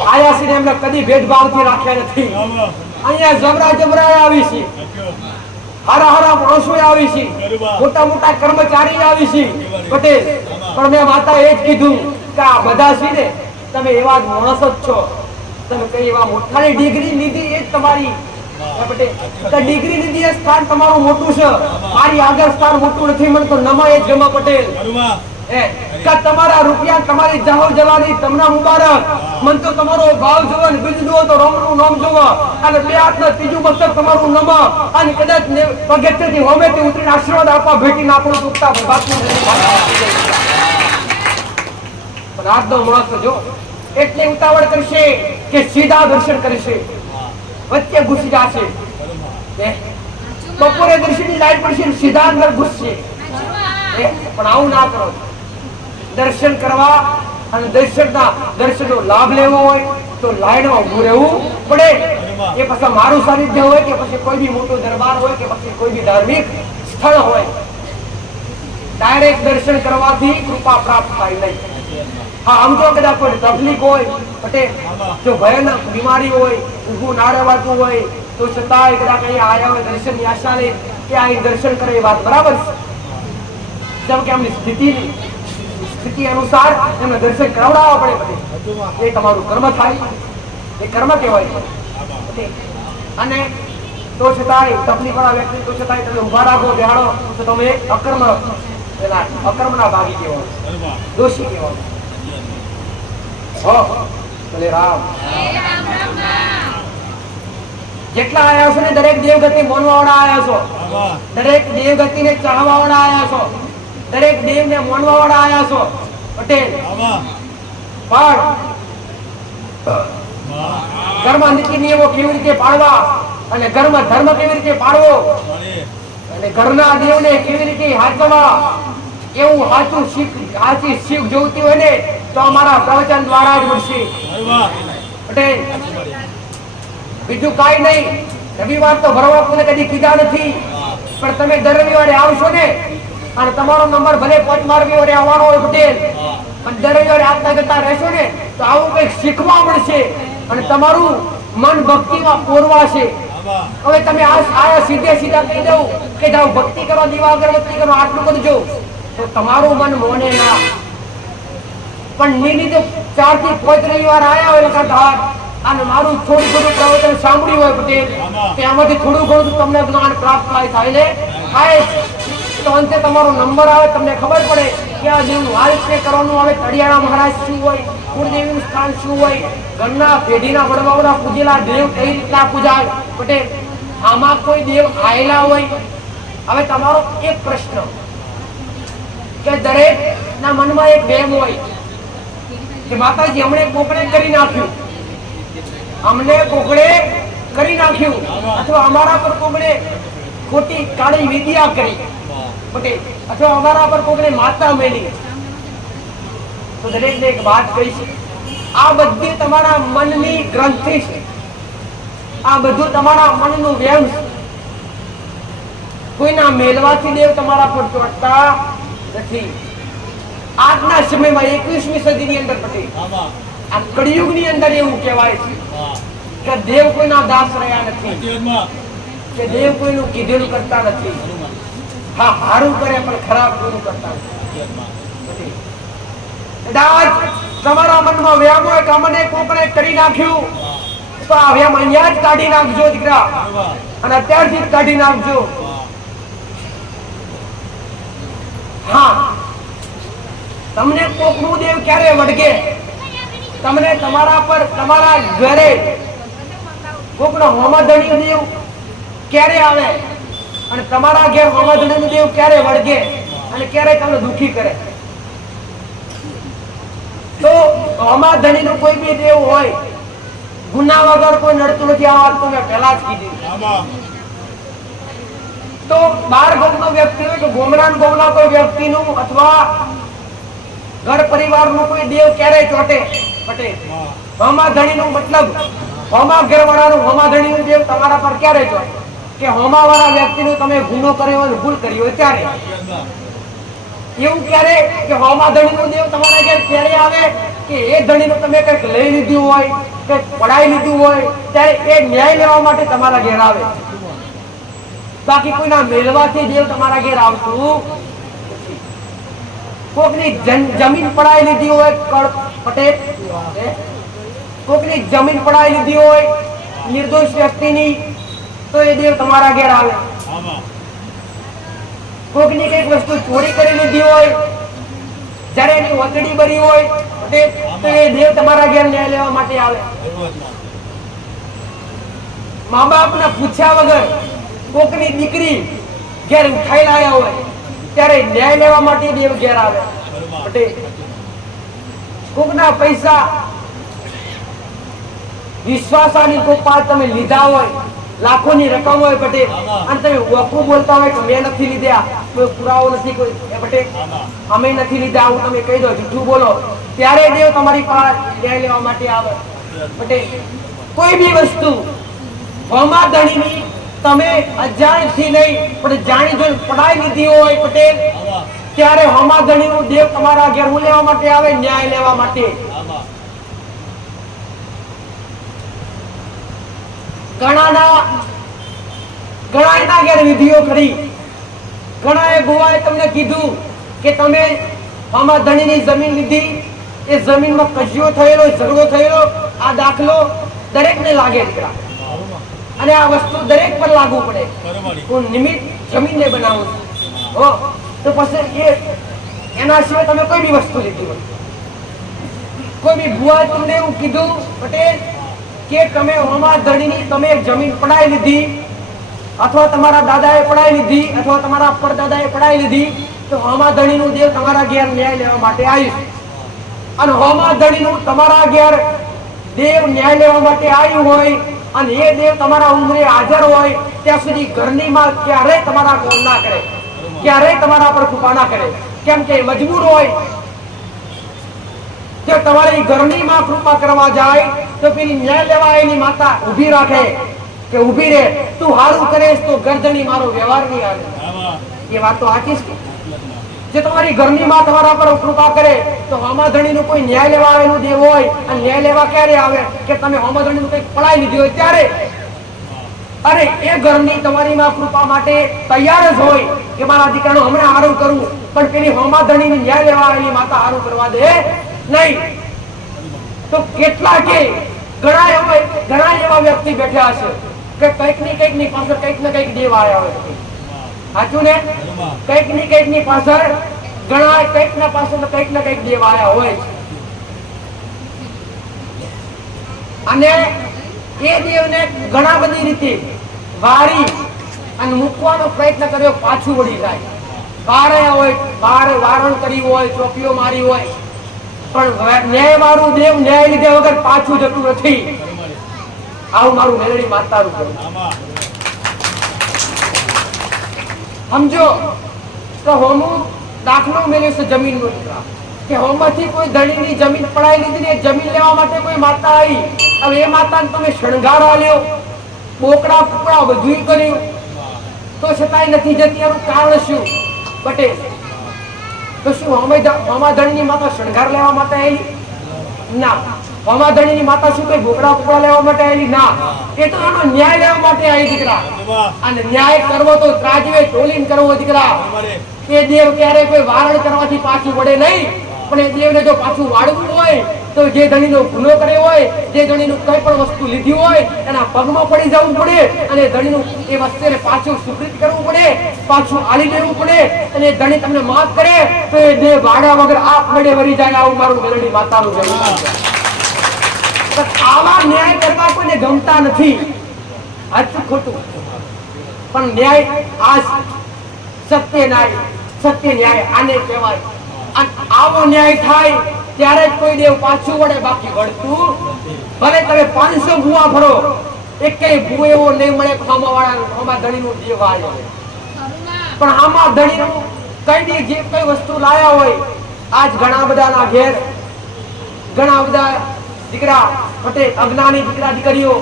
આયા છે એમને કદી ભેદભાવથી રાખ્યા નથી. અહીંયા જબરા જબરા આવી છે, હારા હારા માણસો આવી છે, મોટા મોટા કર્મચારી આવી છે પટેલ. પણ મેં માતા એ જ કીધું કે આ બધા છે ને તમે એવા જ માણસ જ છો. તમે કઈ એવા મોટાની ડિગ્રી લીધી એ જ તમારી પટેલ. ડિગ્રી લીધી એ સ્થાન તમારું મોટું છે, મારી આગળ સ્થાન મોટું નથી. મને તો નમા એ જ ગમે પટેલ. તમારા રૂપિયા તમારી જાહો જવાની તમને મુબારક. મન તો તમારો ભાવ જોવો ને બીજું જુઓ તો રોમનું નામ જોવો અને બે હાથના ત્રીજું મસ્તક તમારું નમ અને કદાચ પગથિયેથી હોમેથી ઉતરીને આશીર્વાદ આપવા ભેટીને આપણું ચૂકતા બાપનું પણ આજનો માણસ જો એટલે ઉતાવળ કરશે કે સીધા દર્શન કરશે, વચ્ચે ઘૂસી જશે. બપોરે દર્શનની લાઈટ પડશે સીધા અંદર ઘૂસશે. પણ આવું ના કરો. દર્શન કરવા અને દર્શનનો લાભ લેવો હોય તો લાઈનમાં ઊભું રહેવું પડે. એ પછી મારું સાનિધ્ય હોય કે પછી કોઈ બી મોટો દરબાર હોય કે પછી કોઈ બી ધાર્મિક સ્થળ હોય, ડાયરેક્ટ દર્શન કરવાથી કૃપા પ્રાપ્ત થાય નહીં. હા, આમ તો કદાચ કોઈ તકલીફ હોય પટેલ, જો ભયાનક બીમારી હોય, ઊભું ના રહેવાતું હોય તો છતાંય કદાચ અહીંયા આવ્યા હોય દર્શનની આશા લે કે અહીં દર્શન કરે એ વાત બરાબર છે. જેમ કે એમની સ્થિતિ અનુસાર એમને દર્શન કરાવડાવવા પડે. એ તમારું કર્મ થાય, એ કર્મ કહેવાય. અને તો છતાંય તકલીફ વાળા વ્યક્તિ તો છતાંય તમે ઉભા રાખો બેહાડો તો તમે અકર્મના ભાગી કહેવાય, દોષી કહેવાય. ભલે રામ. જેટલા આયા છો ને દરેક દેવગતિ માનવા વાળા આયા છો, દરેક દેવગતિને ચાહવા વાળા આયા છો, દરેક દેવને માનવા વાળા આયા છો પટેલ. પણ ઘરમાં નીતિ નિયમો કેવી રીતે પાળવા અને ઘરમાં ધર્મ કેવી રીતે પાળવો અને ઘરના દેવને કેવી રીતે હાચવવા એવું સાચી શીખ જોઈતી હોય ને તો અમારા પ્રવચન દ્વારા જ મળશે પટેલ. બીજું કાંઈ નહીં. રવિવાર તો ભરવા કોને કદી કીધા નથી, પણ તમે દર રવિવારે આવશો ને અને તમારો નંબર ભલે 5 રવિવારે આવવાનો હોય પટેલ, પણ દર રવિવારે આપતા જતા રહેશો ને તો આવું કંઈક શીખવા મળશે અને તમારું મન ભક્તિમાં પોરવાશે. હવે તમે આ સીધા કહી દઉં કે જાઓ ભક્તિ કરો, દીવા અગરબત્તી કરો, આટલું કરજો તો તમારું મન મોને ના. પણ નીની તો 4 થી 5 રવિવાર આયા હોય લગાતાર અને મારું થોડું થોડું પ્રવચન સાંભળ્યું હોય પટેલ, તેમાંથી થોડું ઘણું તમને જ્ઞાન પ્રાપ્ત થાય ને થાય તો અંતે તમારો નંબર આવે, તમને ખબર પડે કે આ દેવનું આ રીતે કરવાનું આવે. તળિયાળા મહારાજ શું હોય, કુળદેવીનું સ્થાન શું હોય, ઘરના પેઢીના વડવાઓના પૂજેલા દેવ કઈ રીતના પૂજાય પટેલ. આમાં કોઈ દેવ આયેલા હોય. હવે તમારો એક પ્રશ્ન કે દરેક ના મનમાં એક વહેમ હોય કે માતાજી અમને કોકડે કરી નાખ્યું, અમને કોકડે કરી નાખ્યું અથવા અમારા પર કોકડે ખોટી કાળી વિદ્યા કરી પટેલ અથવા અમારા પર કોકડે માતા મેલી. તો દરેકને એક વાત કહી છે, આ બધી તમારા મનની ગ્રંથિ છે, આ બધું તમારા મનનું વ્યમ છે. કોઈના મેલવાથી દેવ તમારા પર ચોટતા નથી. આજના સમયમાં 21મી સદીની અંદર પટેલ આ કળિયુગની અંદર એવું કહેવાય છે કે દેવ કોઈના દાસ રહ્યા નથી, કે દેવ કોઈનું કીધેલું કરતા નથી. હા, સારું કરે પણ ખરાબ કોઈનું કરતા નથી. કદાચ તમારા મનમાં વ્યામ હોય કે અમને કોકને કરી નાખ્યું તો આ વ્યામ અહીંયા જ કાઢી નાખજો દીકરા, અને અત્યારથી જ કાઢી નાખજો. હા, તમને કોકનું દેવ ક્યારે વળગે, તમને તમારા પર તમારા ઘરે કોકનો હોમાધણી દેવ ક્યારે આવે અને તમારા ઘેર હોમાધણી દેવ ક્યારે વળગે અને ક્યારે તમને દુખી કરે. તો હોમાધણી નું કોઈ બી દેવ હોય ગુના વગર કોઈ નડતું નથી. આ વાત તો મેં પહેલા જ કીધી. તો 12 ગામનો વ્યક્તિ હોય તો ગોમના કોઈ વ્યક્તિનું અથવા ઘર પરિવારનું કોઈ દેવ ક્યારેય ચોટે પટે હોમા ધણીનું મતલબ હોમા ઘરવાળાનું હોમા ધણીનું દેવ તમારા પર ક્યારે ચોટે કે હોમા વાળા વ્યક્તિનું તમે ગુનો કર્યો હોય ભૂલ કરી હોય ત્યારે એવું ક્યારે કે હોમા ધણીનું દેવ તમારા ઘેર ક્યારે આવે કે એ ધણીનું તમે કંઈક લઈ લીધું હોય કંઈક પડાઈ લીધું હોય ત્યારે એ ન્યાય લેવા માટે તમારા ઘેર આવે બાકી કોઈના મેળવાથી દેવ તમારા ઘેર આવતું કોકની જમીન પડાઈ લીધી હોય પટેલ કોકની જમીન પડાઈ લીધી હોય નિર્દોષ વ્યક્તિની તો એ દેવ તમારા ઘેર આવે કોકની કઈક વસ્તુ ચોરી કરી લીધી હોય જ્યારે એની વતડી ભરી હોય તો એ દેવ તમારા ઘેર ન્યાય લેવા માટે આવે મા બાપના પૂછ્યા વગર કોકની દીકરી ઘેર ઉઠાઈ લાયા હોય ત્યારે ન્યાય લેવા માટે દેવ ઘેર આવે પટેલ કોકના પૈસા વિશ્વાસાની કોક પાસે તમે લીધા હોય લાખોની રકમ હોય પટેલ અને તમે વખું બોલતા હોય કે મેં નથી લીધા કોઈ પુરાવો નથી કોઈ પટેલ અમે નથી લીધા આવું તમે કહી દો જૂઠું બોલો ત્યારે દેવ તમારી પાસે ન્યાય લેવા માટે આવે પટેલ કોઈ બી વસ્તુ હોમા ધણીની તમે અજાણથી નહીં પણ જાણી જોઈને પડાઈ લીધી હોય પટેલ ત્યારે હોમા ધણીનું દેવ તમારા ઘેર હું લેવા માટે આવે ન્યાય લેવા માટે ઘણા ઘેર વિધિઓ કરી ઘણા ગોવાએ તમને કીધું કે તમે હોમા ધણીની જમીન લીધી એ જમીનમાં કજિયો થયેલો ઝઘડો થયેલો આ દાખલો દરેકને લાગે દીકરા અને આ વસ્તુ દરેક પર લાગુ પડે હું નિમિત્ત જમીનને બનાવું હો તો પછી એના સિવાય તમે કોઈ બી વસ્તુ લીધી હોય કોઈ બી ભુવા તમને એવું કીધું પટેલ કે તમે હોમા ધણીની તમે એક જમીન પડાઈ લીધી અથવા તમારા દાદાએ પડાઈ લીધી અથવા તમારા પરદાદાએ પડાઈ લીધી તો હોમા ધણીનું દેવ તમારા ઘેર ન્યાય લેવા માટે આવ્યું અને હોમા ધણીનું તમારા ઘેર દેવ ન્યાય લેવા માટે આવ્યું હોય અને એ દેવ તમારા ઉંમરે હાજર હોય ત્યાં સુધી ઘરની માં ક્યારેય તમારા કોમ ના કરે ક્યારેય તમારા પર કૃપા ના કરે કેમ કે મજબૂર હોય જો તમારી ઘરની માં કૃપા કરવા જાય તો પેલી ન્યાય લેવા એની માતા ઊભી રાખે કે ઊભી રહે તું હારું કરેશ તો ગરદની મારો વ્યવહાર નહીં આવે એ વાત તો સાચી છે જે તમારી ઘરની માં તમારા પર કૃપા કરે તો હોમા ધણીનું કોઈ ન્યાય લેવા આવેલું દેવ હોય અને ન્યાય લેવા ક્યારે આવે કે તમે હોમા ધણીનું કંઈક પડાઈ લીધી હોય ત્યારે અરે એ ઘરની તમારી માં કૃપા માટે તૈયાર જ હોય કે મારા દીકરાનું હમણાં હારું કરવું પણ પેલી હોમા ધણીની ન્યાય લેવા આવેલી માતા હારું કરવા દે નહીં તો કેટલા કે ઘણા એવા વ્યક્તિ બેઠા હશે કે કંઈક ની પાછળ કંઈક ને કંઈક દેવ આવ્યા હોય સાચું ને કંઈક ની પાછળ ઘણા કંઈક ના પાછળ કંઈક ને કંઈક દેવ આવ્યા હોય અને એ દેવને ઘણા બધી રીતે વારી અને મૂકવાનો પ્રયત્ન કર્યો પાછું વળી જાય બારે હોય બારે વારણ કર્યું હોય ચોપીઓ મારી હોય પણ ન્યાય મારું દેવ ન્યાય લીધા વગર પાછું જતું નથી આવું મારું મેલડી માતાનું કહ્યું સમજો તો હોમું દાખલો મેળ્યો છે જમીનનો કે હોમમાંથી કોઈ ધણીની જમીન પડાઈ લીધી ને જમીન લેવા માટે કોઈ માતા આવી હવે એ માતાને તમે શણગાર આલ્યો બોકડા પુકડા બધું કર્યું તો છતાંય નથી જતી એનું કારણ શું પટેલ તો શું હોમા ધણીની માતા શણગાર લેવા માટે આવી ના હોમા ધણીની માતા શું કઈ બોકડા પુકડા લેવા માટે આવી ના એ તો એનો ન્યાય લેવા માટે આવી દીકરા અને ન્યાય કરવો તો ત્રાજવે ટોલીને કરવો દીકરા એ દેવ ક્યારે કોઈ વારણ કરવાથી પાછું વળે નહીં પણ એ દેવને જો પાછું વાળવું હોય તો જે ધણીનો ગુનો કર્યો હોય જે ધણીનું કઈ પણ વસ્તુ લીધી હોય એના પગમાં પડી જવું પડે અને ધણીનું એ વસ્તુને પાછું સુકૃત કરવું પડે પાછું આલી લેવું પડે અને ધણી તમને માફ કરે તો એ દેવ વાડા વગર આપ મેળે વરી જાય આવું મારું મેલડી માતાનું જન્મ આવા ન્યાય કરવા કોઈને ગમતા નથી સાચું ખોટું પણ ન્યાય આ સત્ય ન્યાય આને કહેવાય અને આવો ન્યાય થાય ત્યારે જ કોઈ દેવ પાછું વળે બાકી વળતું ભલે તમે 500 ભૂવા ભરો એક કઈ ભૂ એવો નહીં મળે હોમા ધણીનું દેવ આવે પણ આમાં ધણી કઈ દી જે કઈ વસ્તુ લાયા હોય, આજ ઘણા બધાના ઘેર ઘણા બધા દીકરા પટેલ અજ્ઞાની દીકરા દીકરીઓ,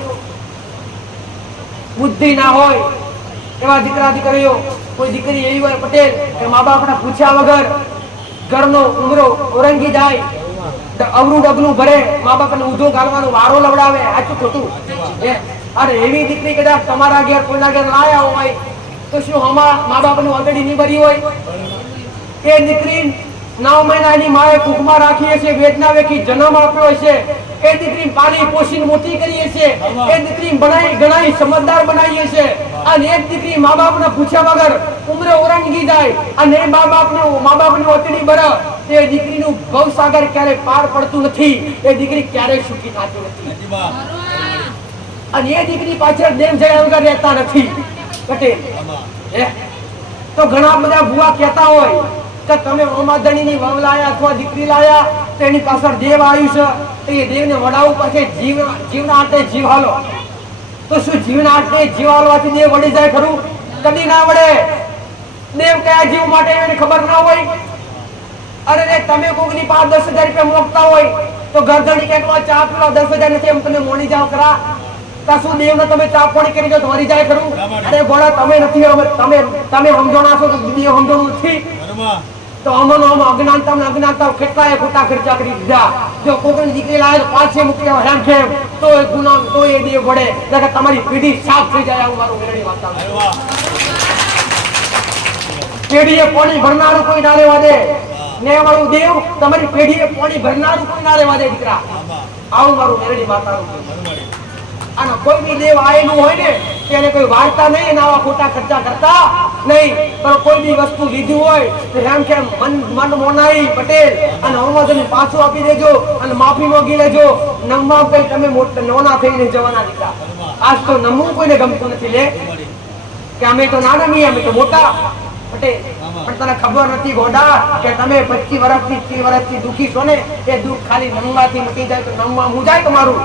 બુદ્ધિ ના હોય એવા દીકરા દીકરીઓ, કોઈ દીકરી એવી હોય પટેલ કે મા બાપને પૂછ્યા વગર ઘરનો ઉમરો ઓરંગી જાય, અવરું ડગલું ભરે, મા બાપને ઊંધો ગાલવાનો વારો લવડાવે, આચું ખોટું. અરે એવી દીકરી કદાચ તમારા ઘેર કોઈના ઘેર લાયા હોય તો શું આમાં મા બાપને ઓલરેડી નહીં ભરી હોય? એ દીકરી 9 મહિના એની માએ કુખમાં રાખી હશે, વેદના વેખી જન્મ આપ્યો હશે, એ દીકરી પાલી પોષીને મોટી કરી હશે, એ દીકરી બનાવી ગણાઈ સમજદાર બનાવી હશે, અને એક દીકરી મા બાપને પૂછ્યા વગર ઉંમરે ઓરંગી જાય અને એ મા બાપની ઓતડી બરે, તે દીકરીનું ભવસાગર ક્યારે પાર પડતું નથી, એ દીકરી ક્યારે સુખી થતી નથી. અને એ દીકરી પાછળ દેવ જયા વગર રહેતા નથી પટેલ. તો ઘણા બધા ભુવા કહેતા હોય કે તમે ઓમાદણીની વહુ લાયા અથવા દીકરી લાયા તો એની પાછળ દેવ આવ્યું છે, તો એ દેવને વડાવું પાસે જીવના હાથે જીવ હાલો. તો શું જીવના હાથે જીવ હાલવાથી દેવ વળી જાય ખરું? કદી ના વળે. દેવ કયા જીવ માટે એને ખબર ના હોય? અરે રે તમે કોકની પાસે 10,000 રૂપિયા મોકતા હોય તો ગરદણી કેટલો ચા પીલો 10,000 નથી એમ તમે મોની જાવ ખરા? શું દેવને તમે ચા પાણી કરી દો તો વળી જાય ખરું? અરે ગોળા તમે નથી, તમે સમજણા છો તો દેવ સમજણું નથી. તો અમનો અજ્ઞાનતા કેટલાય ખોટા ખર્ચા કરી દીધા. જો કોકની દીકરી લાવે તો પાછે મૂકી આવે હેમ ખેમ, તો એ ગુનાહ તો એ દેવ વડે એટલે તમારી પેઢી સાફ થઈ જાય. આવું મારું મેળવી વાત. પેઢીએ પાણી ભરનારું કોઈ ના રહેવા દે ને વાળું દેવ તમારી પેઢીએ પાણી ભરનારું કોઈ ના રહેવા દે દીકરા. આવું મારું મેળવી વાત. અને કોઈ બી દેવ આયેલું હોય ને તેને કોઈ વાર્તા નહીં, આવા ખોટા ખર્ચા કરતા નહીં. પણ કોઈ બી વસ્તુ લીધી હોય તો એમ કે મન મોનાઈ પટેલ અને હમણાં પાછું આપી દેજો અને માફી માંગી લેજો. નમવા કઈ તમે નોના થઈને જવાના દીકરા. આજ તો નમવું કોઈને ગમતું નથી લે કે અમે તો નાના નહીં, અમે તો મોટા પટેલ. પણ તને ખબર નથી ગોડા કે તમે 25 વર્ષથી 30 વર્ષથી દુખી છો ને, એ દુઃખ ખાલી નમવાથી મટી જાય તો નમવા હું જાય તમારું.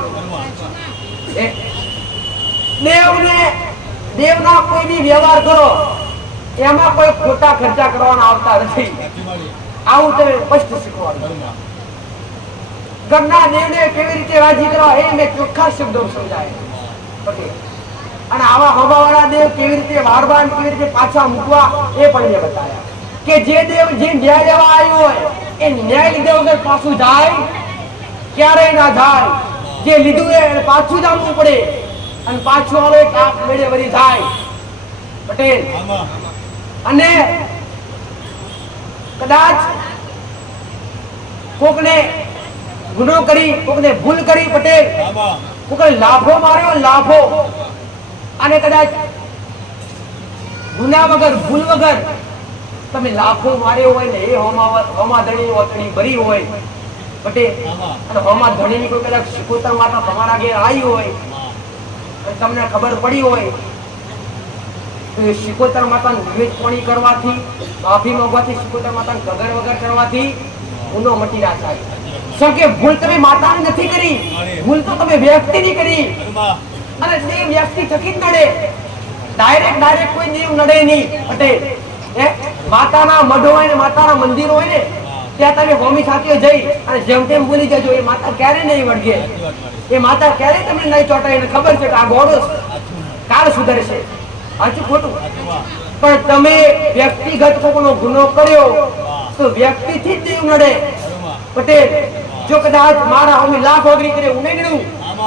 દેવના કોઈ બી વ્યવહાર કરો એમાં કોઈ ખોટા ખર્ચા કરવાના આવતા નથી. આવું તમે સ્પષ્ટ શીખવાનું. ઘરના દેવને કેવી રીતે રાજી કરવા એ મેં ચોખ્ખા શબ્દો સમજાય. અને આવા હવાવાળા દેવ કેવી રીતે વારવા કેવી રીતે પાછા મૂકવા એ પણ મેં બતાવ્યા. કે જે દેવ જે ન્યાય લેવા આવ્યો હોય એ ન્યાય લીધા વગર પાછું જાય ક્યારેય ના જાય. જે લીધું એ પાછું જ આવવું પડે અને પાછું આવે કાપ મેળે વળી થાય પટેલ. અને કદાચ કોકને ગુનો કરી, કોકને ભૂલ કરી પટેલ, કોકને લાભો માર્યો લાભો, અને કદાચ ગુના વગર ભૂલ વગર તમે લાભો માર્યો હોય ને એ હોમાધણી ઓતણી ભરી હોય પટેલ, અને હોમા ધણીની કોઈ કદાચ શિકોતર માતા તમારા ઘેર આવી હોય અને તમને ખબર પડી હોય તો એ શિકોતર માતાને નિવેદપણી કરવાથી, માફી માંગવાથી, શિકોતર માતાને ગગર વગર કરવાથી ગુનો મટી ના થાય. શું કે ભૂલ તમે માતાની નથી કરી, ભૂલ તો તમે વ્યક્તિની કરી. અને દેવ વ્યક્તિ થકી જ નડે, ડાયરેક્ટ કોઈ દેવ નડે નહીં પટેલ. માતાના મઢ હોય ને માતાના મંદિર હોય ને ત્યાં તમે હોમી સાથીઓ જઈ અને જેમ તેમ ભૂલી જજો, એ માતા ક્યારે નહીં વળગે, એ માતા ક્યારે તમને નહીં ચોટાય. એને ખબર છે કે આ ગોળો કાળ સુધરશે, સાચું ખોટું. પણ તમે વ્યક્તિગત કોઈનો ગુનો કર્યો તો વ્યક્તિથી જ દેવ નડે પટેલ. જો કદાચ મારા હોમી લાખ ઓગરી કરે હું નહીં નડું,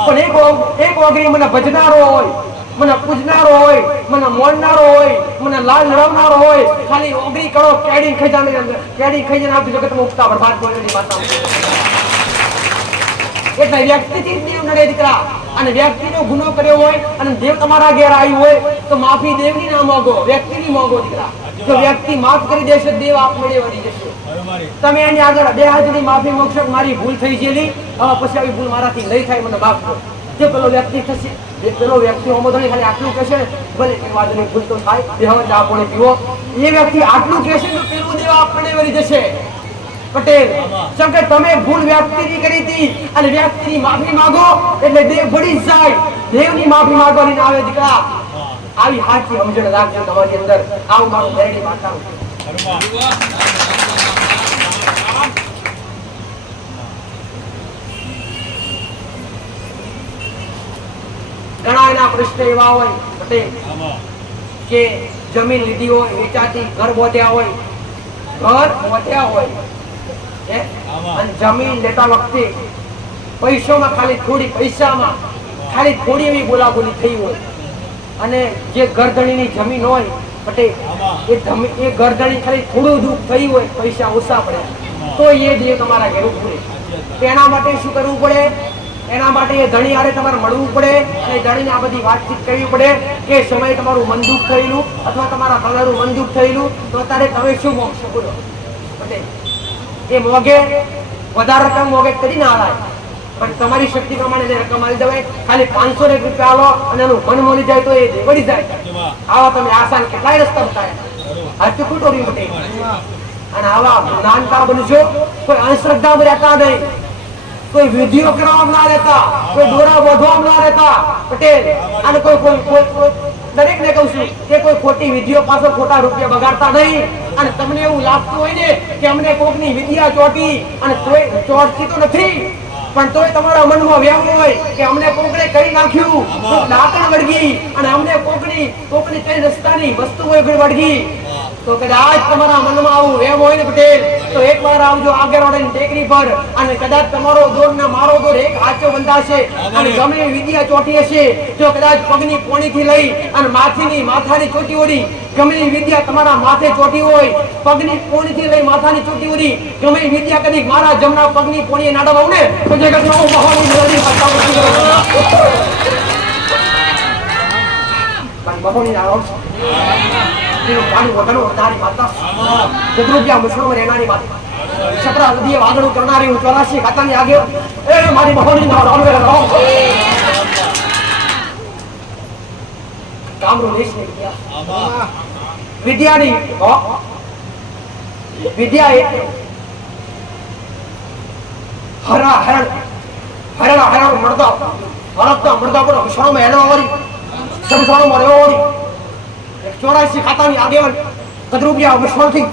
પણ એક ઓગરી મને ભજનારો હોય, મને પૂજનારો હોય, મને મોડનારો હોય, મને લાલ લડાવનારો હોય, ખાલી ઓગરી કરો કેડી ખજાને આપી જગત મુક્તા બરબાદ બોલેલી માતા. એટલે વ્યક્તિથી દેવ નડે દીકરા. અને વ્યક્તિનો ગુનો કર્યો હોય અને દેવ તમારા ઘેર આવ્યું હોય તો માફી દેવની ના માંગો, વ્યક્તિની માંગો દીકરા. જો વ્યક્તિ માફ કરી દેશે દેવ આપમેળે વળી જશે. તમે એની આગળ 2 હાથની માફી માંગશો, મારી ભૂલ થઈ ગયેલી, હવે પછી આવી ભૂલ મારાથી નહીં થાય, મને માફ કરો. જે પેલો વ્યક્તિ થશે, પેલો વ્યક્તિ હોમોધણી ખાલી આટલું કહેશે ને, ભલે એ વાદની ભૂલ તો થાય, દેહ ચા પાણી પીવો, એ વ્યક્તિ આટલું કહેશે તો પેલું દેવ આપમેળે વળી જશે પટેલ. કેમ કે તમે ભૂલ વ્યક્તિની કરી હતી અને વ્યક્તિની માફી માંગો એટલે દેવ ભળી જાય. દેવની માફી માંગવાની ના આવે દીકરા. આવી હાચી સમજણ રાખજો તમારી અંદર. આવું મારું મેરડી માતાનું છે. ઘણા એના પ્રશ્ન એવા હોય પટેલ કે જમીન લીધી હોય, વેચાતી, ઘર બોધ્યા હોય, અને જમીન લેતા વખતે પૈસામાં ખાલી થોડી એવી બોલાબોલી થઈ હોય અને જે ગરદણીની જમીન હોય પટેલ એ ગરદણી ખાલી થોડું દુઃખ થયું હોય, પૈસા ઓછા પડ્યા તો એ જે તમારા ઘેર પૂરે. એના માટે શું કરવું પડે? એના માટે એ ધણી હારે તમારે મળવું પડે અને ધણીને આ બધી વાતચીત કરવી પડે કે સમય તમારું મન દુઃખ થયેલું અથવા તમારા કલરનું મન દુઃખ થયેલું તો અત્યારે તમે શું મોગશો બોલો પટેલ? એ મોગે વધારે રકમ મોગે કદી ના હાલાય, પણ તમારી શક્તિ પ્રમાણે જે રકમ આવી જવાય. ખાલી 500 રૂપિયા આલો અને એનું મન મોલી જાય તો એ વળી જાય. આવા તમે આસાન કેટલાય રસ્તા બતાવ્યા. હાચું ખોટું રહ્યું પટેલ? અને આવા જ્ઞાનતા બનશો, કોઈ અંધશ્રદ્ધામાં રહેતા નહીં, કોઈ વિધિઓ કરવામાં ના રહેતા, કોઈ દોરા બોધવામાં ના રહેતા પટેલ. અને કોઈ દરેક ને કહું છું કે કોઈ ખોટી વિધિઓ પાછળ ખોટા રૂપિયા બગાડતા નહીં. અને તમને એવું લાગતું હોય ને કે અમને કોકની વિદ્યા ચોટી, અને તોય ચોટતી તો નથી, પણ તોય તમારા મનમાં વ્યામ હોય કે અમને કોકને કરી નાખ્યું, કોક દાંતણ વળગી, અને અમને કોકની કઈ રસ્તાની વસ્તુ હોય વળગી, તો કદાચ તમારા મનમાં આવું વેમ હોય ને પટેલ, તો એકવાર આવજો આગેવાડીની ટેકરી પર, અને કદાચ તમારો દોર ને મારો દોર એક હાચો બંધાશે, અને ગમે એવી વિદ્યા ચોટી હશે, જો કદાચ પગની પોણીથી લઈ અને માથાની ચોટી ઓડી ગમે એવી વિદ્યા તમારા માથે ચોટી હોય, પગની પોણીથી લઈ માથાની ચોટી ઓડી ગમે એવી વિદ્યા કદી મારા જમણા પગની પોણીએ નાડા વાવ ને તો જગતમાં હું મહાની મેળવી મહોની નારાવ તેનું પાણી વગરનું વધારી માતા ગદરૂપિયા મુસલમાન રહેનારી માતા છપરા નદીએ વાગણું કરનારી હું 84 ખાતાની આગે એ મારી મહોની નારાવ કામરૂ દેશ ને વિદ્યાની વિદ્યા એટલે હરણ મળતા પર વિશાળમાં હેડવા વાળી સંસારમાં રહેવા વાળી 84 ખાતાની આગેવાન કદરૂપિયા વિશ્વથી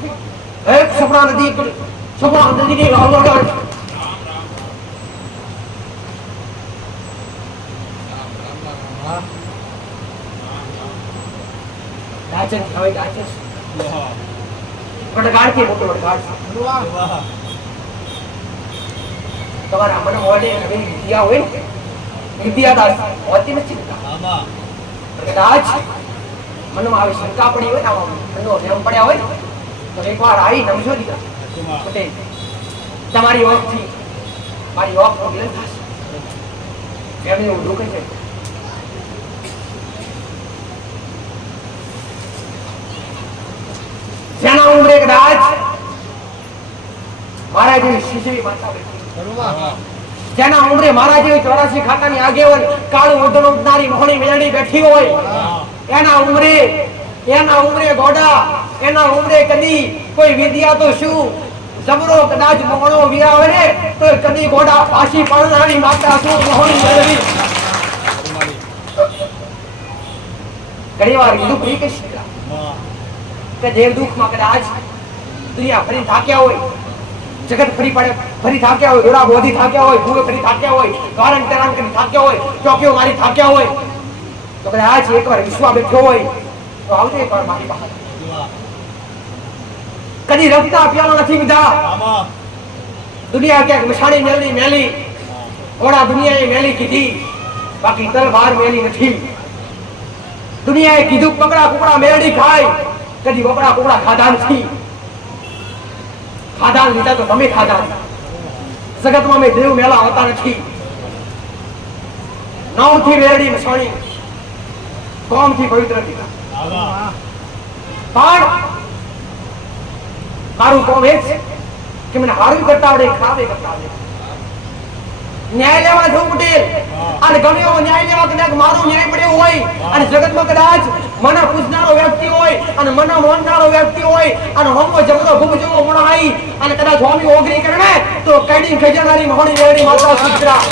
એક છપરા નદીની રાજન હવે રાજન વડગાડ કે મોટો વડગાડ તમારા મન મોડે નવી વિદ્યા હોય ને વિદ્યાદાસ હોતી નથી કદાચ મનમાં આવી શંકા પડી હોય ને મનનો ભ્રમ પડ્યા હોય તો એકવાર આવી નમજો દીકરા પટેલ તમારી ઓખથી મારી ઓખ પગલે થશે એમને એવું દુઃખ છે. જેના ઉંમરે કદાચ મારા જેવી શિશવી માતા બેઠી, જેના ઉંમરે મારા જેવી 84 ખાતાની આગેવાન કાળું ઓઢણ ઉડનારી મોહણી મેળડી બેઠી હોય, એના ઉંમરે ગોડા, એના ઉંમરે કદી કોઈ વિદ્યા તો શું જબરો કદાચ મોહણો વિરાવે ને તો કદી ગોડા પાછી પડનારી માતા શું મોહણી મેળવી. ઘણીવાર દુઃખ નહીં કહી શક્યા કે જે દુઃખમાં કદાચ દુનિયા ફરી થાક્યા હોય, જગત ફરી થાક્યા હોય, દોરા બોધી થાક્યા હોય, ભૂવે ફરી થાક્યા હોય, કારણ તરાણ કરી થાક્યા હોય, ચોકીઓ મારી થાક્યા હોય, તો કદાચ એકવાર વિશ્વા બેઠો હોય તો આવજો એકવાર મારી પાસે. કદી રમતા પ્યાલા નથી બીધા, દુનિયા ક્યાંક મસાણી મેલી ઘોડા દુનિયાએ મેલી કીધી, બાકી તલવાર મેલી નથી. દુનિયાએ કીધું પકડા કુકડા મેરડી ખાય, કદી બકડા કુકડા ખાધા નથી. ખાધા લીધા તો તમે ખાધા. જગતમાં મેં દેવ મેળા હોતા નથી. નામથી મેરડી મસાણી, કોમથી પવિત્ર દીધા. પણ મારું કોમ એ છે કે મને હારું કરતા આવડે, ખરાબે કરતા આવડે. ન્યાય લેવા જવું પટેલ, અને ગમે એવો ન્યાય લેવા કદાચ મારો ન્યાય પડ્યો હોય, અને જગતમાં કદાચ મને પૂછનારો વ્યક્તિ હોય અને મને માનનારો વ્યક્તિ હોય, અને હોમો જબરો ભૂપ જેવો મણાઈ અને કદાચ હોમી ઓગરી કરે તો કડી ખજાનારી મહોણી વેડી માતા સુત્રા.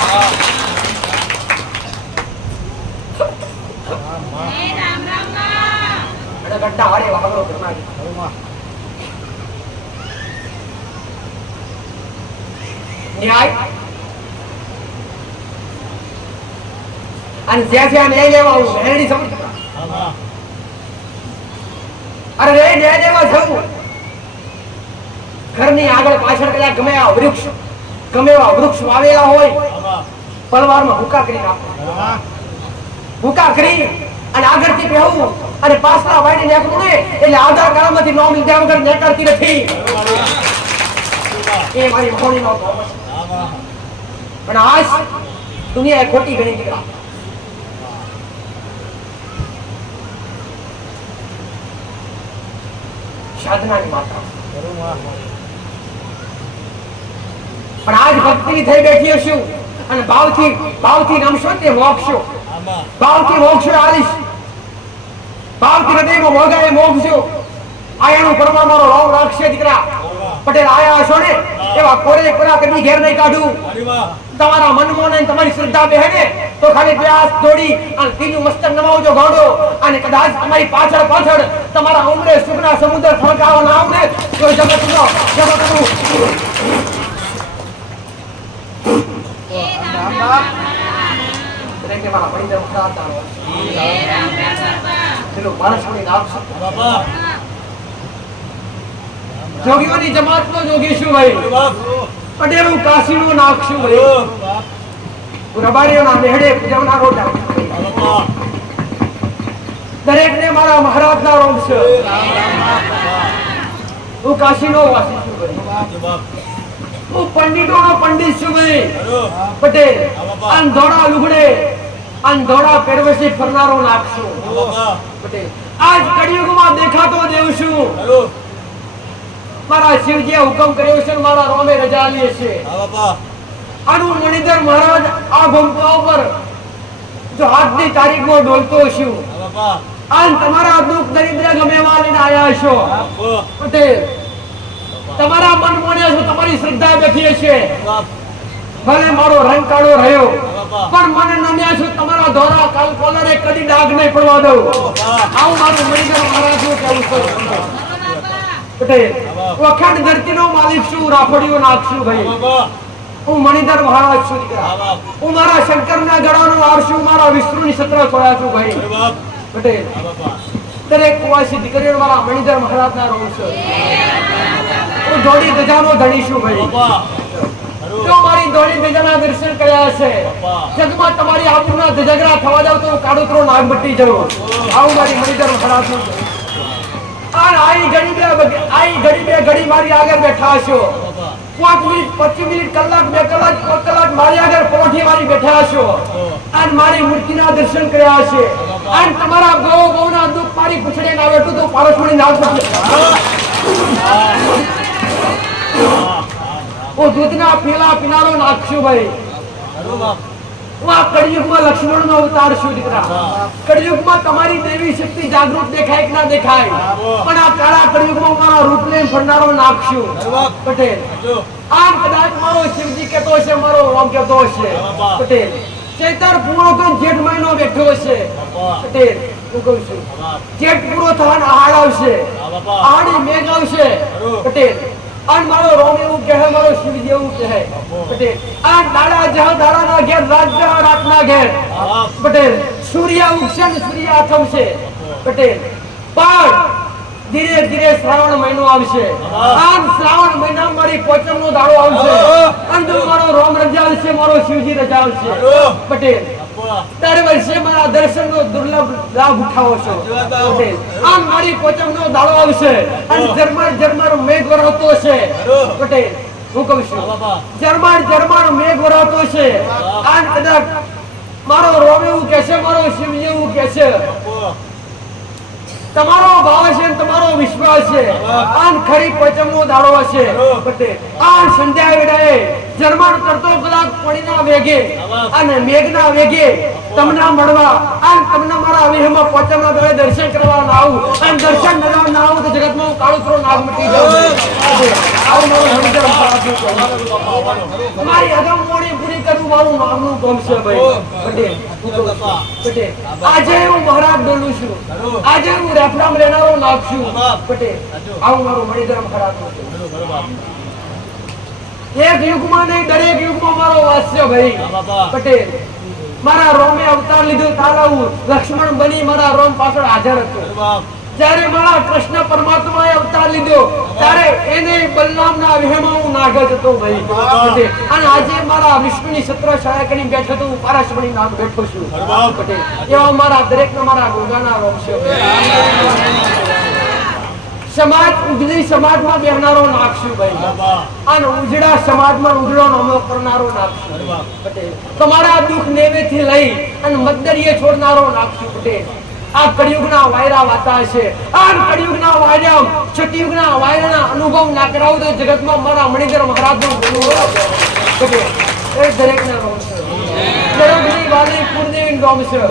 રામ રામ ગડ્ડા હારે વાગરો કરનારી ન્યાય અને જ્યાં ન્યાય લેવા આવું મેરડી સમજ અરે રે ન્યાય લેવા જવું ઘરની આગળ પાછળ કદાચ ગમે આ વૃક્ષ ગમે એવા વૃક્ષ વાવેલા હોય પલવારમાં હુકા કરી નાખો હુકા કરી અને આગળથી બેહવું અને પાછલા વાડી નાખવું ને એટલે આધાર કાર્ડમાંથી નોમ લીધા વગર નીકળતી નથી એ મારી મહોણીનો પણ આજ દુનિયા ખોટી ગણી દીકરા સાધનાની માતા પણ આજ ભક્તિ થઈ બેઠી હશું અને ભાવથી નમશો તે મોક્ષો ભાવથી મોક્ષો આલીશ ભાવથી હૃદયમાં મોગાએ મોક્ષો આયાનું પરમા મારો રાવ રાખશે દીકરા પટેલ આયા હશો ને એવા કોરે કોરા કદી ઘેર નહીં કાઢું તમારા મનમાં ને તમારી શ્રદ્ધા બેહે ને તો ખાલી પ્રયાસ દોડી અને તીનું મસ્તક નમાવજો ગાડો અને કદાચ તમારી પાછળ તમારા ઉમરે સુખના સમુદ્ર ફળકાવા ના આવે તો જગતનો કે મારા પૈદા ઉઠાતા હો ચલો માણસોની નાખશો જોગીઓની જમાતનો જોગી શું ભાઈ પટેલું કાશીનું નાખશું ભાઈ રબારીઓના મેહડે જમના રોટા દરેકને મારા મહારાજના રોગ છે હું કાશીનો વાસી છું ભાઈ હું પંડિતોનો પંડિત છું ભાઈ પટેલ અંધોડા લુગડે અંધોડા પહેરવેશી ફરનારો નાખશું પટેલ આજ કળિયુગમાં દેખાતો દેવ છું મારા શિવજીએ હુકમ કર્યો છે મારા રોમે રજા લે છે આનું મણિધર મહારાજ આ ભૂમિકા ઉપર જો આજની તારીખમાં ડોલતો છું આન તમારા દુઃખ દરિદ્ર ગમેવા લઈને આયા છો પટેલ તમારા મન મોને છો તમારી શ્રદ્ધા બેઠી છે ભલે મારો રંગ કાળો રહ્યો પણ મને નમ્યા છું તમારા ધોરા કાલ કોલરે કદી ડાઘ નહીં પડવા દઉં આવું મારું મણિધર મહારાજનું કહેવું છે પટેલ વખત ધરતીનો માલિક છું રાફડીઓ નાખશું ભાઈ હું મણિધર મહારાજ છું દીકરા હું મારા શંકરના ગળાનો હાર છું મારા વિષ્ણુની સત્ર છોડ્યા છું ભાઈ પટેલ દરેક કુવાસી દીકરીઓ મારા મણિધર મહારાજના રોગ છે હું દોડી ધજાનો ધણી છું ભાઈ જો મારી દોડી ધજાના દર્શન કર્યા છે જગમાં તમારી આબરૂના ધજગરા થવા જાવ તો કાળોતરો નાગબટ્ટી જવું આવું મારી મણિધર મહારાજનું આઈ ઘડી મારી આગળ બેઠા છો 5 મિનિટ 25 મિનિટ કલાક 2 કલાક 5 કલાક મારી આગળ પોઠી મારી બેઠા છો અને મારી મૂર્તિના દર્શન કર્યા છે અને તમારા ગૌના દુઃખ મારી પૂછડે ના બેઠું તો પારસમણી ના શકે ઓ દૂધના પીલા પીનારો નાખશું ભાઈ કળિયુગમાં લક્ષ્મણનો અવતાર છું દીકરા કળિયુગમાં તમારી દેવી શક્તિ જાગૃત દેખાય કે ના દેખાય પણ આ કાળા કળિયુગમાં મારા રૂપને ફરનારો નાખશું પટેલ આમ કદાચ મારો શિવજી કહેતો છે મારો રામ કહેતો છે પટેલ ચૈતર પૂરો તો જેઠ મહિનો બેઠો છે પટેલ હું કહું છું જેઠ પૂરો થવાના આહાડ આવશે આહાડી મેઘ આવશે પટેલ અને મારો રોમ એવું કહે મારો શિવજી એવું કહે પટેલ આ દાડા જહ દાડાના ઘેર રાજ્ય રાતના ઘેર પટેલ સૂર્ય ઉગશે ને સૂર્ય આથમશે પટેલ પણ ધીરે ધીરે શ્રાવણ મહિનો આવશે આમ શ્રાવણ મહિના મારી પોચમનો દાડો આવશે અને મારો રોમ રજા આવશે મારો શિવજી રજા આવશે પટેલ દર વર્ષે મારા દર્શનનો દુર્લભ લાભ ઉઠાવો છો પટેલ આમ મારી પોચમનો દાડો આવશે અને ઝરમર મેઘ વરસતો છે પટેલ હું કહું છું ઝરમર મેઘ વરસતો છે આ કદાચ મારો રોમ એવું કહેશે મારો શિવજી એવું કહેશે તમારો ભાવ છે તમારો વિશ્વાસ છે આન ખરી પચમનો દાડો છે પટેલ આ સંધ્યા વેળાએ ઝરમર કરતો કલાક પડીના વેગે અને મેઘના વેગે તમને મળવા અને તમને મારા વિહમાં પોચમના દોરે દર્શન કરવા ના આવું અને દર્શન કરવા ના આવું તો જગતમાં હું કાળુતરો નાગ મટી જાઉં આવું મારું હરિજન તમારી અગમ મોડી પૂરી કરવું મારું નામનું કામ છે ભાઈ પટેલ આજે હું મહારાજ બોલું છું આજે હું રેફરામ લેનારો નાગ છું પટેલ આવું મારું મણિધર્મ ખરાબ એક યુગમાં નહીં દરેક યુગમાં મારો વાસ્ય ભાઈ પટેલ મારા રોમે અવતાર લીધો તારાવું લક્ષ્મણ બની મારા રોમ પાછળ હાજર હતો જ્યારે મારા કૃષ્ણ પરમાત્માએ અવતાર લીધો ત્યારે એને બલરામના વિહેમાં હું નાગત હતો ભાઈ પટેલ અને આજે મારા વિષ્ણુની સત્ર છાયા કરીને બેઠો તો હું પારાશમણી નામ બેઠો છું પટેલ એવા મારા દરેકના મારા ગોગાના રોમ છે સમાજ ઉજળી સમાજમાં બેહનારો નાખશું ભાઈ અને ઉજળા સમાજમાં ઉજળો નામો કરનારો નાખશું પટેલ તમારા દુઃખ નેવેથી લઈ અને મદ્દરીએ છોડનારો નાખશું પટેલ આ કળિયુગના વાયરા વાતા છે આ કળિયુગના વાયરા સતયુગના વાયરાના અનુભવ ના કરાવું તો જગતમાં મારા મણિધર મહારાજનું બોલવું પટેલ એ દરેકના રોમ છે દરેકની વાલી પૂર્ણેવી રોમ છે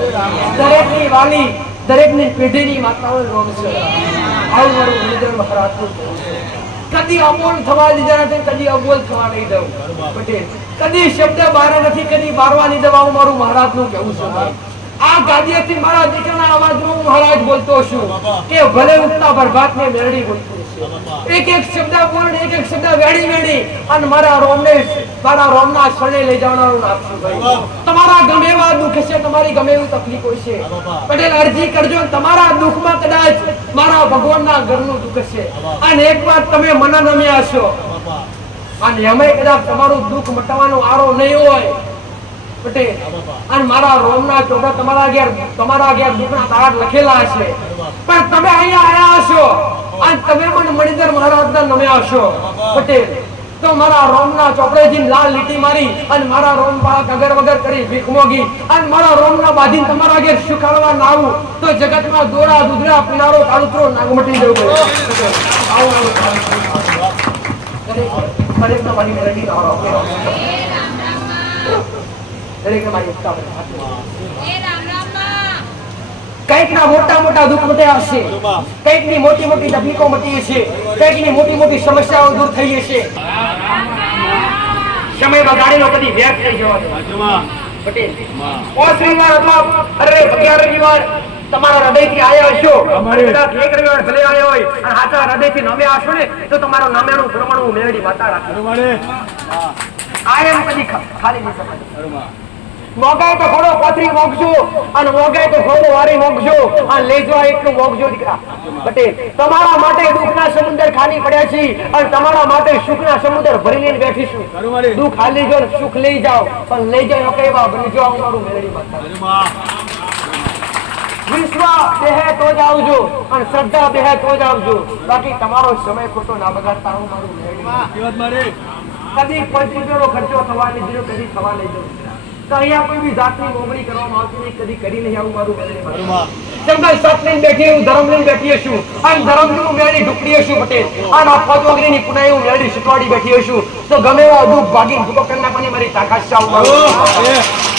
દરેકની વાલી દરેકની પેઢીની માતાઓ રોમ છે આવું મારું મણિધર મહારાજનું કદી અમોલ થવા દીધા નથી કદી અબોલ થવા નહીં દઉં પટેલ કદી શબ્દ બહાર નથી કદી બારવા નહીં દઉં આવું મારું મહારાજનું કહેવું છે આ ગાદીએથી મારા દીકરાના અવાજમાં હું મહારાજ બોલતો છું કે ભલે ઉઠતા બરબાદને મેળડી બોલતો એક એક શબ્દ બોલ એક એક શબ્દ વેડી વેડી અને મારા રોમના શરણે લઈ જવાનું આપશું ભાઈ તમારા ગમે એવા દુઃખ છે તમારી ગમે એવી તકલીફ હોય છે પટેલ અરજી કરજો તમારા દુઃખમાં કદાચ મારા ભગવાનના ઘરનું દુઃખ છે અને એકવાર તમે મને નમ્યા છો અને અમે કદાચ તમારું દુઃખ મટાવવાનો આરો નહીં હોય પટેલ અને મારા રોમના ચોપડા તમારા ઘેર દુઃખના તારા લખેલા છે પણ તમે અહીંયા આયા છો અને તમે મને મણિધર મહારાજના નમ્યા છો પટેલ તો મારા રોમના ચોપડેથી લાલ લીટી મારી અને મારા રોમ વાળા કગર વગર કરી ભીખ મોગી અને મારા રોમના બાંધીને તમારા ઘેર સુખાડવા ના આવું તો જગતમાં દોરા દુધરા પીનારો કાળુતરો નાગમટી જવું દરેકના મારી મેળવી દરેક મારી એકતા કઈક ના મોટા મોટા દુઃખ મટ્યા હશે કઈક ની મોટી મોટી તકલીફો મટી હશે કઈક ની મોટી મોટી સમસ્યાઓ દૂર થઈ હશે સમય બગાડેલો કદી વ્યર્થ થઈ જવા પટેલ ઓ શ્રીવાર અથવા અરે 11 રવિવાર તમારા હૃદયથી આયા હશો કદાચ એક રવિવાર ભલે આયા હોય અને સાચા હૃદયથી નમે આવશો ને તો તમારો નામેનું પ્રમાણ મેળવી માતા રાખે આ એમ કદી ખાલી નહીં શકાય મોગાય તો ઘોડો પાથરી મોગજો અને મોગાય તો ઘોડો વારી મોગજો અને લેજો એટલું મોગજો દીકરા પટેલ તમારા માટે દુઃખના સમુદ્ર ખાલી પડ્યા છે અને તમારા માટે સુખના સમુદ્ર ભરી લઈને બેઠીશું દુઃખ હાલી જો સુખ લઈ જાઓ પણ લઈ જાઓ કેવા બનજો અમારું મેળવી માતા વિશ્વાસ બેહે તો જ આવજો અને શ્રદ્ધા બેહે તો જ આવજો બાકી તમારો સમય ખોટો ના બગાડતા હું મારું મેળવી કદી 5 રૂપિયાનો ખર્ચો થવા નહીં દીધો કદી થવા નહીં દઉં તો અહીંયા કોઈ બી જાતની મોગણી કરવામાં આવતી નહીં કદી કરી નહીં આવું મારું જંગલ સાપ લઈને બેઠી હું ધર્મ લઈને બેઠી છું અને ધર્મનું મેળી ઢુકડી છું પટેલ અને ફોજોગરીની પુનાઈ હું મેળી શીખવાડી બેઠી છું તો ગમે એવા દુઃખ ભાગીને ભૂકો કરી નાખવાની મારી તાકાત છે આવું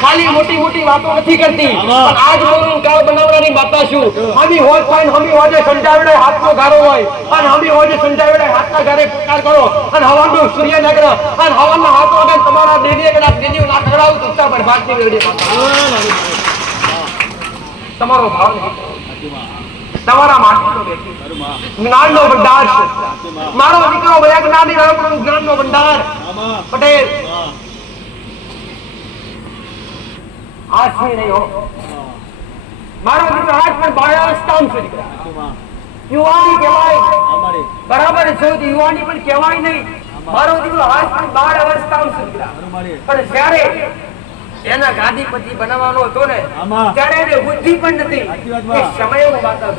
ખાલી મોટી મોટી વાતો નથી કરતી પણ આજ મોરું કાળ બનાવવાની માતા છું હમી હોય ફાઈન હમી હોય સંજાવડે હાથનો ગારો હોય અને હમી હોય સંજાવડે હાથના ગારે પ્રકાર કરો અને હવાનું સૂર્યનગર અને હવાના હાથો આગળ તમારા દેવીએ કદાચ દેવીઓ ના ખવડાવું તો ઉત્તા પર ભાગતી વેડી તમારો ભાવ તમારા માથાનો બેઠી જ્ઞાનનો ભંડાર છે મારો દીકરો વયા જ્ઞાની રહ્યો પણ જ્ઞાનનો ભંડાર પટેલ आज से नहीं हो मारो દીકરો આજ પણ બાળાવસ્થામાં છે દીકરા યુવાની કહેવાય બરાબર છે યુવાની પણ કહેવાય નહીં મારો દીકરો આજ પણ બાળાવસ્થામાં છે દીકરા પણ જ્યારે એના ગાદીપતિ બનાવવાનો હતો ને ત્યારે એને બુદ્ધિ પણ નથી એ સમય હું માતા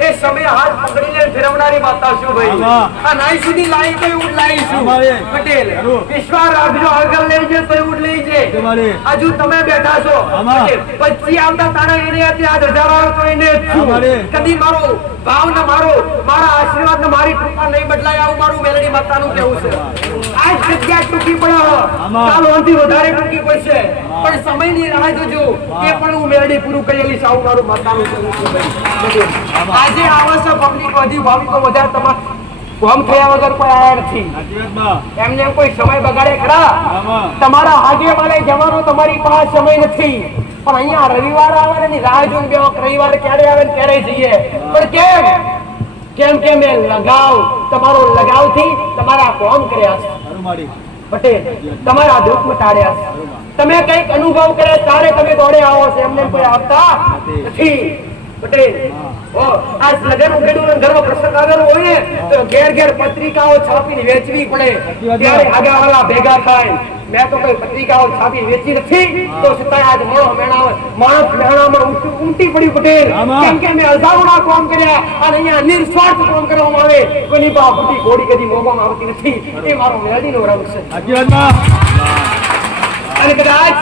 એ સમય હાથ પકડીને ફેરવનારી માતા છું ભાઈ આ નાઈ સુધી લાઈ તો એવું લાઈ છું પટેલ વિશ્વાસ રાખજો આગળ લઈ જાય તો એવું લઈ જાય હજુ તમે બેઠા છો પછી આવતા તારા એને આજ હજારો તો એને છું કદી મારો ભાવના મારા આશીર્વાદ ને મારી કૃપા નહીં બદલાય આવું મારું મેલડી માતાનું કહેવું છે. આ જગ્યા ટૂંકી પડે ચાલો અંતિ વધારે ટૂંકી પડશે પણ સમયની રાહ જોજો એ પણ હું મેલડી પૂરું કરેલી સાવ મારું માતાનું કહેવું છે ભાઈ. આજે આવશે પબ્લિક હજી ભાવિકો વધારે તમારે કોમ થયા વગર કોઈ આયા નથી. એમને કોઈ સમય બગાડે ખરા? તમારા આગે મારે જવાનો તમારી પાસે સમય નથી પણ અહીંયા રવિવાર આવે ને રાહ જોઈને બેહો રવિવાર ક્યારે આવે ને ક્યારે જઈએ. પણ કેમ કે મેં તમારો લગાવથી તમારા કોમ કર્યા છે પટેલ, તમારા દુઃખ મટાડ્યા છે. તમે કઈક અનુભવ કરે ત્યારે તમે દોડે આવો છો, એમને કોઈ આવતા નથી પટેલ. આ લગન ઉઘેડું ઘરમાં પ્રસંગ આવેલો હોય તો ઘેર ઘેર પત્રિકાઓ છાપીને વેચવી પડે ત્યારે આગળવાળા ભેગા થાય. મેં તો કોઈ પત્રિકાઓ છાપી વેચી નથી તો છતાં આજ માણસ મેળામાં ઉમટી પડ્યું પટેલ. કેમ કે મેં હજારોના કામ કર્યા અને અહીંયા નિસ્વાર્થ કામ કરવામાં આવે. કોઈની પાસે ખોટી ઘોડી કદી મોગવામાં આવતી નથી. એ મારો મેળડીનો રંગ છે. અને કદાચ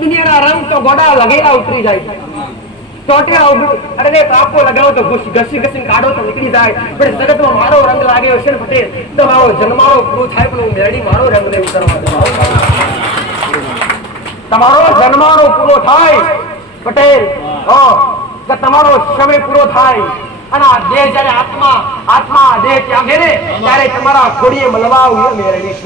દુનિયાના રંગ તો ગોડા લગેલા ઉતરી જાય તાપો લગાવો તો ઘસી કાઢો તો નીકળી જાય. પણ જગતમાં મારો રંગ લાગ્યો છે ને પટેલ તો મારો જન્મારો પૂરો થાય પણ હું મેળડી મારો રંગ નહીં ઉતરવા દઉં. તમારો જન્મારો પૂરો થાય પટેલ કે તમારો સમય પૂરો થાય અને આ દેહ જયારે આત્મા દેહ ત્યાં ઘેરે ત્યારે તમારા ખોડીએ મળવા આવ્યું મેળડી.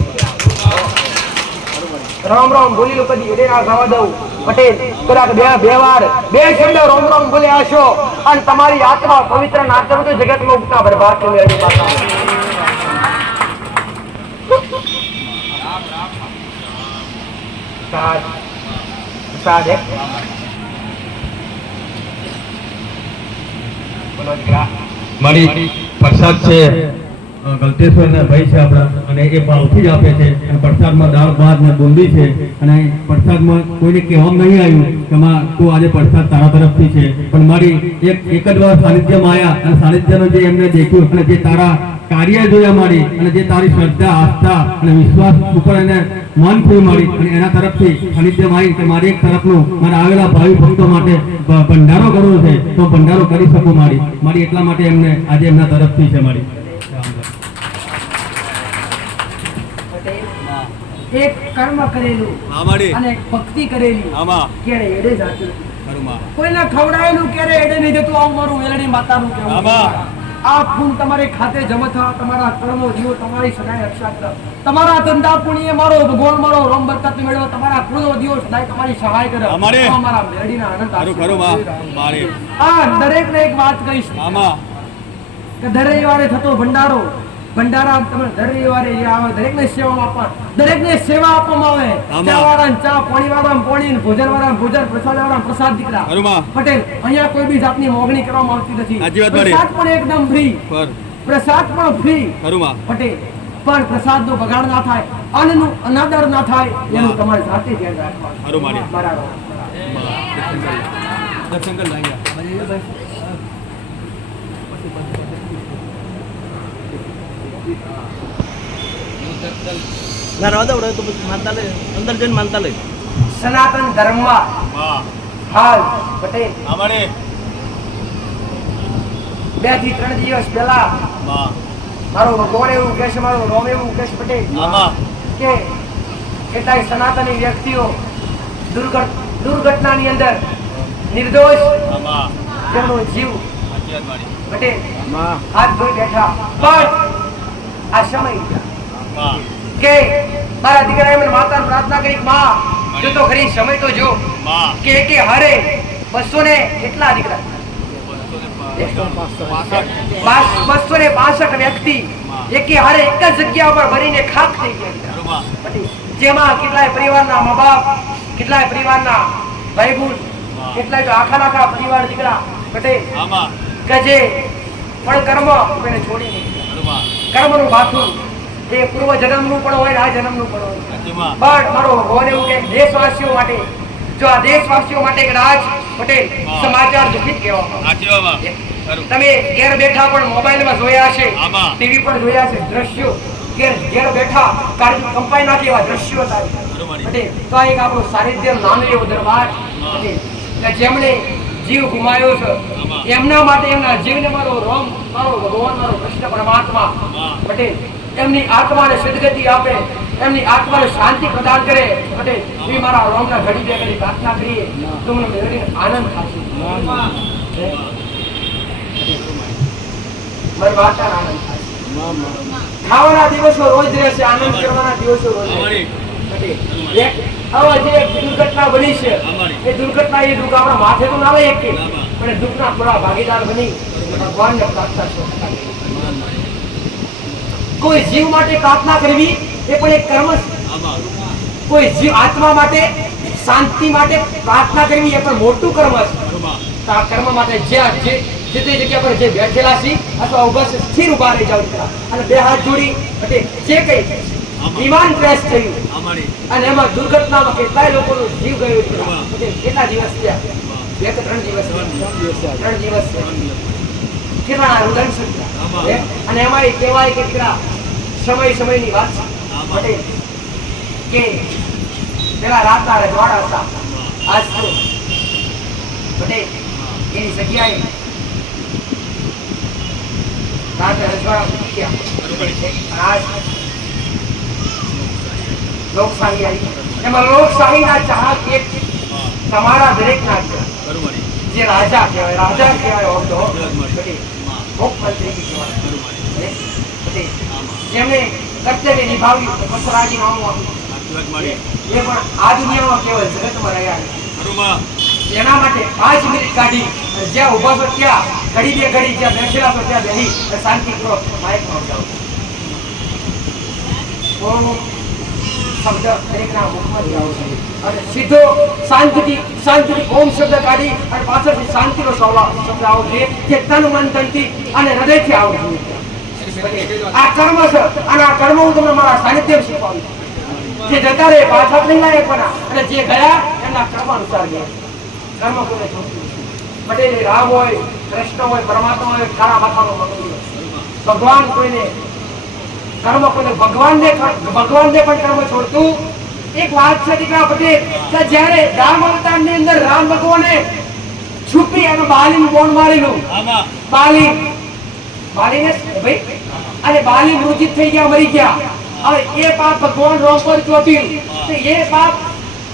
રામ રામ બોલી લો કદી એડે ના ખાવા દઉં પટેલ. કદાચ બે વાર બે શબ્દ રામ રામ બોલ્યા હશો અને તમારી આત્મા પવિત્ર ના કરો તો જગતમાં ઉગતા બરબાદ થઈ મેળડી માતા. મારી પ્રસાદ છે ગલતેશ્વર ના ભાઈ છે આપણા અને એ ભાવથી જ આપે છે. અને પ્રસાદમાં દાળ ભાત ને બુંદી છે અને પ્રસાદમાં કોઈને કહેવામાં નહીં આવ્યું કે તું આજે પ્રસાદ તારા તરફથી છે પણ મારી એક જ વાર સાનિધ્યમાં આવ્યા અને સાનિધ્યનો જે એમને દેખ્યું અને જે તારા કાર્ય જોયા મારી અને જે તારી શ્રદ્ધા આસ્થા અને વિશ્વાસ ઉપર એને મન થયું મારી અને એના તરફથી સાનિધ્યમાં આવી કે મારી એક તરફનું મારા આવેલા ભાવિ ભક્તો માટે ભંડારો કરવો છે તો ભંડારો કરી શકું મારી એટલા માટે એમને આજે એમના તરફથી છે મારી. એક કર્મ કરેલું અને એક ભક્તિ કરેલી ક્યારે એડે જાતું કોઈને ખવડાયેલું ક્યારે એડે નહીં જતું. આવું મારું મેલડી માતાનું કહેવું. આ ફૂલ તમારે ખાતે જમતા તમારા કર્મો જીવો તમારી સદાય રક્ષા કરે. તમારા ધંધા પુણ્ય મારો ભગવાન મારો રોમ બરકત મેળવો. તમારા કુળો દીવો સદાય તમારી સહાય કરે. અમારા મેલડીના આનંદ આ દરેકને એક વાત કહીશ કે દર રવિવારે થતો ભંડારા તમે દર રવિવારે જે આવે દરેકને સેવા આપવામાં આવે. ચા વાળાને ચા, પાણી વાળાને પાણી, ભોજન વાળાને ભોજન, પ્રસાદ વાળાને પ્રસાદ. દીકરા પટેલ અહીંયા કોઈ બી જાતની મોગણી કરવામાં આવતી નથી. પ્રસાદ પણ એકદમ ફ્રી, પ્રસાદ પણ ફ્રી પટેલ. પણ પ્રસાદ નો બગાડ ના થાય, અન્નનું અનાદર ના થાય એનું તમારે જાતે ધ્યાન રાખવાનું. સનાતન ધર્મમાં હાલ પટેલ 2 થી 3 દિવસ પહેલા મારો ભગવાન એવું કહે છે, મારો રોમ એવું કહે છે પટેલ કે કેટલાય સનાતની વ્યક્તિઓ દુર્ઘટનાની અંદર નિર્દોષ તેમનો જીવ પટેલ હાથ ધોઈ બેઠા. પણ આ સમય કે મારા દીકરાએ મને માતાને પ્રાર્થના કરી માં જો તો ખરી સમય તો જો કે હરે 200 ને કેટલા દીકરા 265 વ્યક્તિ એકે હારે એક જ જગ્યા પર ભરીને ખાક થઈ ગયા. જેમાં કેટલાય પરિવારના મા બાપ, કેટલાય પરિવારના ભાઈ બહેન, કેટલાય તો આખા પરિવાર દીકરા પટેલ કે જે પણ કર્મ એને છોડી દીધા. કર્મનું માથું એ પૂર્વ જન્મનું પણ હોય, આ જન્મનું પણ હોય. પણ મારો ભગવાન એવું કે દેશવાસીઓ માટે, જો આ દેશવાસીઓ માટે રાજ પટેલ સમાચાર દુઃખિત કહેવામાં. તમે ઘેર બેઠા પણ મોબાઈલમાં જોયા હશે, ટીવી પર જોયા છે દ્રશ્યો. ઘેર બેઠા કાળજી કંપાઈ નાખે એવા દ્રશ્યો હતા પટેલ. તો એક આપણો સાનિધ્ય નામ એવો દરબાર પટેલ કે જેમણે જીવ ગુમાયો છે એમના માટે એમના જીવને મારો રામ મારો ભગવાન મારો કૃષ્ણ પરમાત્મા પટેલ એમની આત્માને સદગતિ આપે, એમની આત્માને શાંતિ પ્રદાન કરે પટેલ એ મારા રામના ઘડી બે ઘડી પ્રાર્થના કરીએ તો મને મેળવીને આનંદ થશે. મારી વાર્તાનો આનંદ થશે. ખાવાના દિવસો રોજ રહેશે, આનંદ કરવાના દિવસો રોજ રહેશે. હવે જે દુર્ઘટના બની છે એ દુર્ઘટના એ દુઃખ આપણા માથે તો ના લઈ શકીએ પણ દુઃખના થોડા ભાગીદાર બની ભગવાનને પ્રાર્થના છે. કોઈ જીવ માટે પ્રાર્થના કરવી એ પણ એક કર્મ છે. કોઈ જીવ આત્મા માટે શાંતિ માટે પ્રાર્થના કરવી એ પણ મોટું કર્મ છે. તો આ કર્મ માટે જે તે જગ્યા પર જે બેઠેલા છે અથવા ઉભા છે સ્થિર ઉભા રહી જાવ અને બે હાથ જોડી એટલે જે કઈ વિમાન ક્રેશ થયું અને એમાં દુર્ઘટનામાં કેટલાય લોકોનો જીવ ગયો છે. કેટલા દિવસ થયા? 2 કે 3 દિવસ? 3 દિવસ કેટલા રુદન સંખ્યા અને એમાં કહેવાય કે કેટલા સમયની વાત છે કે પેલા રાતના રજવાડા હતા. આજ તો પટેલ એની જગ્યાએ રાતે રજવાડા મૂકી ગયા. આજ લોકશાહી આવી. એમાં લોકશાહીના ચાહક એક તમારા દરેકના જે રાજા કહેવાય હોતો મુખ્યમંત્રી કહેવાય જેમને કર્તવ્ય નિભાવ્યું બસ રાજીનામું આપ્યું એ પણ આ દુનિયામાં કેવળ જગતમાં રહ્યા. એના માટે 5 મિનિટ કાઢી જ્યાં ઉભા છો ત્યાં ઘડી બે ઘડી જ્યાં બેઠેલા છો ત્યાં બેસી શાંતિપૂર્વક માઇકમાં જાઓ. શબ્દ દરેકના મુખમાંથી આવશે અને સીધો શાંતિથી ઓમ શબ્દ કાઢી અને પાછળથી શાંતિનો શબ્દ આવશે જે તન મન ધનથી અને હૃદયથી આવશે. આ કર્મ છે અને આ કર્મ હું તમને મારા સાનિધ્યમાં શીખવાડું. જે જતા રહે પાછા નહીં લાગે પણ અને જે ગયા એમના કર્મ અનુસાર ગયા. કર્મ કોને છોડતું પટેલ રામ હોય કૃષ્ણ હોય પરમાત્મા હોય કાળા માથાનો મંગળ ભગવાન કોઈને કર્મ કોઈને ભગવાનને પણ કર્મ છોડતું. એક વાત છે દીકરા પટેલ કે જ્યારે રામ અવતારની અંદર રામ ભગવાને છુપી અને બાલીનું બોન મારેલું બાલીને ભાઈ અને બાલી મૃત્યુ થઈ ગયા મરી ગયા. હવે એ પાપ ભગવાન રામ પર ચોટ્યું તો એ પાપ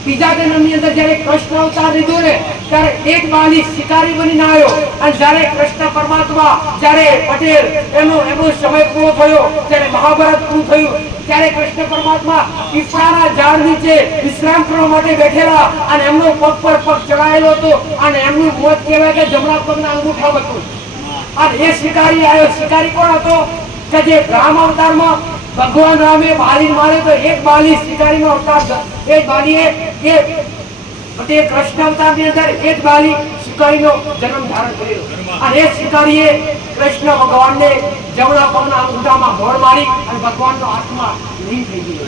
બીજા જન્મની અંદર જ્યારે કૃષ્ણ અવતાર લીધો ને ત્યારે એક બાલી શિકારી બનીને આવ્યો અને જ્યારે કૃષ્ણ પરમાત્મા જ્યારે પટેલ એનો સમય પૂરો થયો ત્યારે મહાભારત પૂરું થયું ત્યારે કૃષ્ણ પરમાત્મા પીપળાના ઝાડ નીચે વિશ્રામ કરવા માટે બેઠેલા અને એમનો પગ પર પગ ચડાયેલો હતો અને એમનું મોત કહેવાય કે જમણા પગના અંગૂઠા હતું. અને એ શિકારી આવ્યો. શિકારી કોણ હતો કે જે રામ અવતારમાં ભગવાન રામે બાલી મારે તો એક બાલી શિકારીનો અવતાર એક બાલીએ એ પટેલ કૃષ્ણ અવતારની અંદર એક બાલી શિકારીનો જન્મ ધારણ કર્યો અને એ શિકારીએ કૃષ્ણ ભગવાનને જમણા પગના અંગૂઠામાં મોર મારી અને ભગવાનનો આત્મા લીન થઈ ગયો.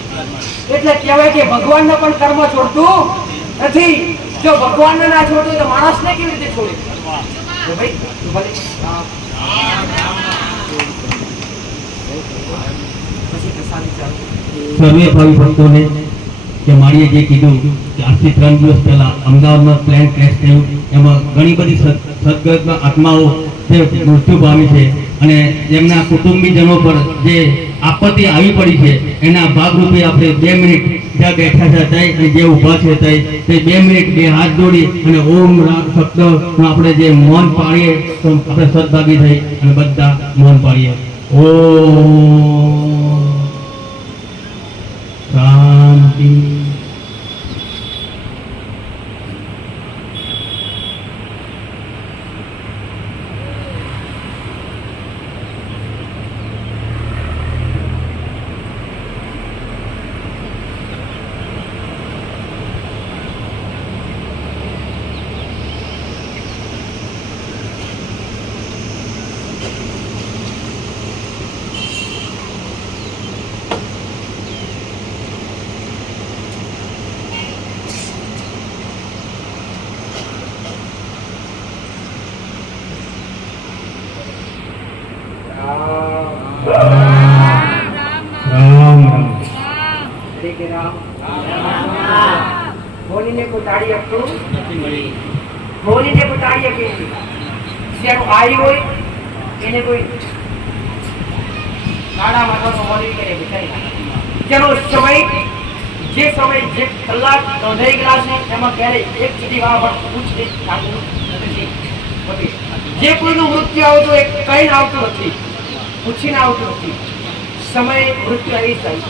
એટલે કહેવાય કે ભગવાનને પણ કર્મ છોડતું નથી. જો ભગવાનને ના છોડતું તો માણસને કેવી રીતે છોડે? ભાઈ સર્વે ભાવિ ભક્તોને કે માળીએ જે કીધું કે આજથી 3 દિવસ પહેલા અમદાવાદમાં પ્લેન ક્રેશ થયું એમાં ઘણી બધી સદગતના આત્માઓ જે મૃત્યુ પામી છે અને જેમના કુટુંબીજનો પર જે આપત્તિ આવી પડી છે એના ભાગરૂપે આપણે 2 મિનિટ જ્યાં બેઠા છે અને જે ઊભા છે તે 2 મિનિટ 2 હાથ જોડી અને ઓમ રામ શબ્દનું આપણે જે મૌન પાડીએ તો આપણે સદભાગી થઈ અને બધા મૌન પાડીએ. ઓમ શાંતિ. બોલીને કોઈ તાળી આપતું મોની જે બતાઈએ કે જેનું આઈ હોય એને કોઈ કાળા માથાનો મોની કરે બિચારી જેનો સમય જે કલાક અઢાઈ ગ્લાસ છે એમાં ક્યારેય એક ચીટી વાળા પણ પૂછ નથી. જે કોઈનું મૃત્યુ આવતું એ કઈ આવતું નથી, પૂછીને આવતું નથી. સમય મૃત્યુ આવી જાય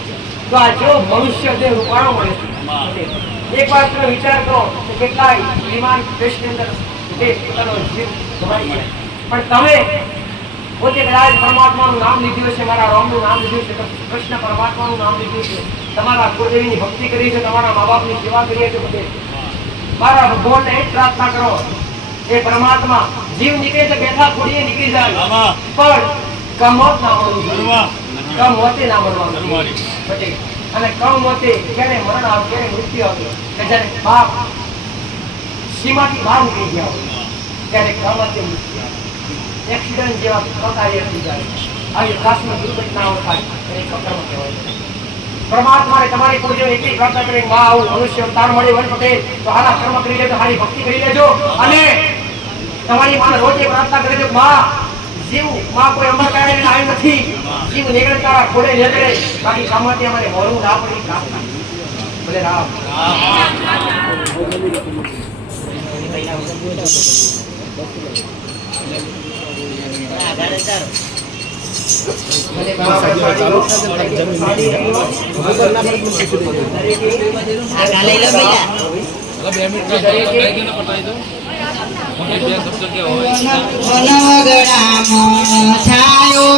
તો આ જો મનુષ્ય દેહ રૂપાણો મળે છે. એક વાર તમે વિચાર કરો કે કેટલાય વિમાન દેશની અંદર પોતાનો જીવ ગુમાવી ગયા, પણ તમે પોતે કદાચ પરમાત્માનું નામ લીધું છે, મારા રામનું નામ લીધું છે, કૃષ્ણ પરમાત્માનું નામ લીધું છે, તમારા ગુરુદેવની ભક્તિ કરી છે, તમારા મા બાપની સેવા કરી છે, બધે મારા ભગવાનને એ પ્રાર્થના કરો એ પરમાત્મા જીવ નીકળે તો બેઠા ખોડીએ નીકળી જાય, પણ કમોત ના મળવું જોઈએ, કમોતે ના મળવાનું પછી. અને કમોતે ક્યારે મરણ આવે, ક્યારે મૃત્યુ આવે કે જ્યારે બાપ સીમાથી બહાર નીકળી ગયા હોય ત્યારે કમોતે મૃત્યુ એક્સિડન્ટ જેવા પ્રકારે થઈ જાય, આવી આકસ્મિક દુર્ઘટનાઓ થાય એને કર્મ કહેવાય. પરમાત્માને તમારી પૂજ્ય એટલી પ્રાર્થના કરી માં આવું મનુષ્ય અવતાર મળે વન પટેલ તો હારા કર્મ કરી લેજો, હારી ભક્તિ કરી લેજો. અને તમારી માને રોજે પ્રાર્થના કરી લેજો માં જીવ માં કોઈ અમર કાઢીને આવી નથી, જીવ નીકળે તારા ખોડે નીકળે, બાકી કામથી અમારે મોરું ના પડી પ્રાર્થના ભલે રામ. છાયો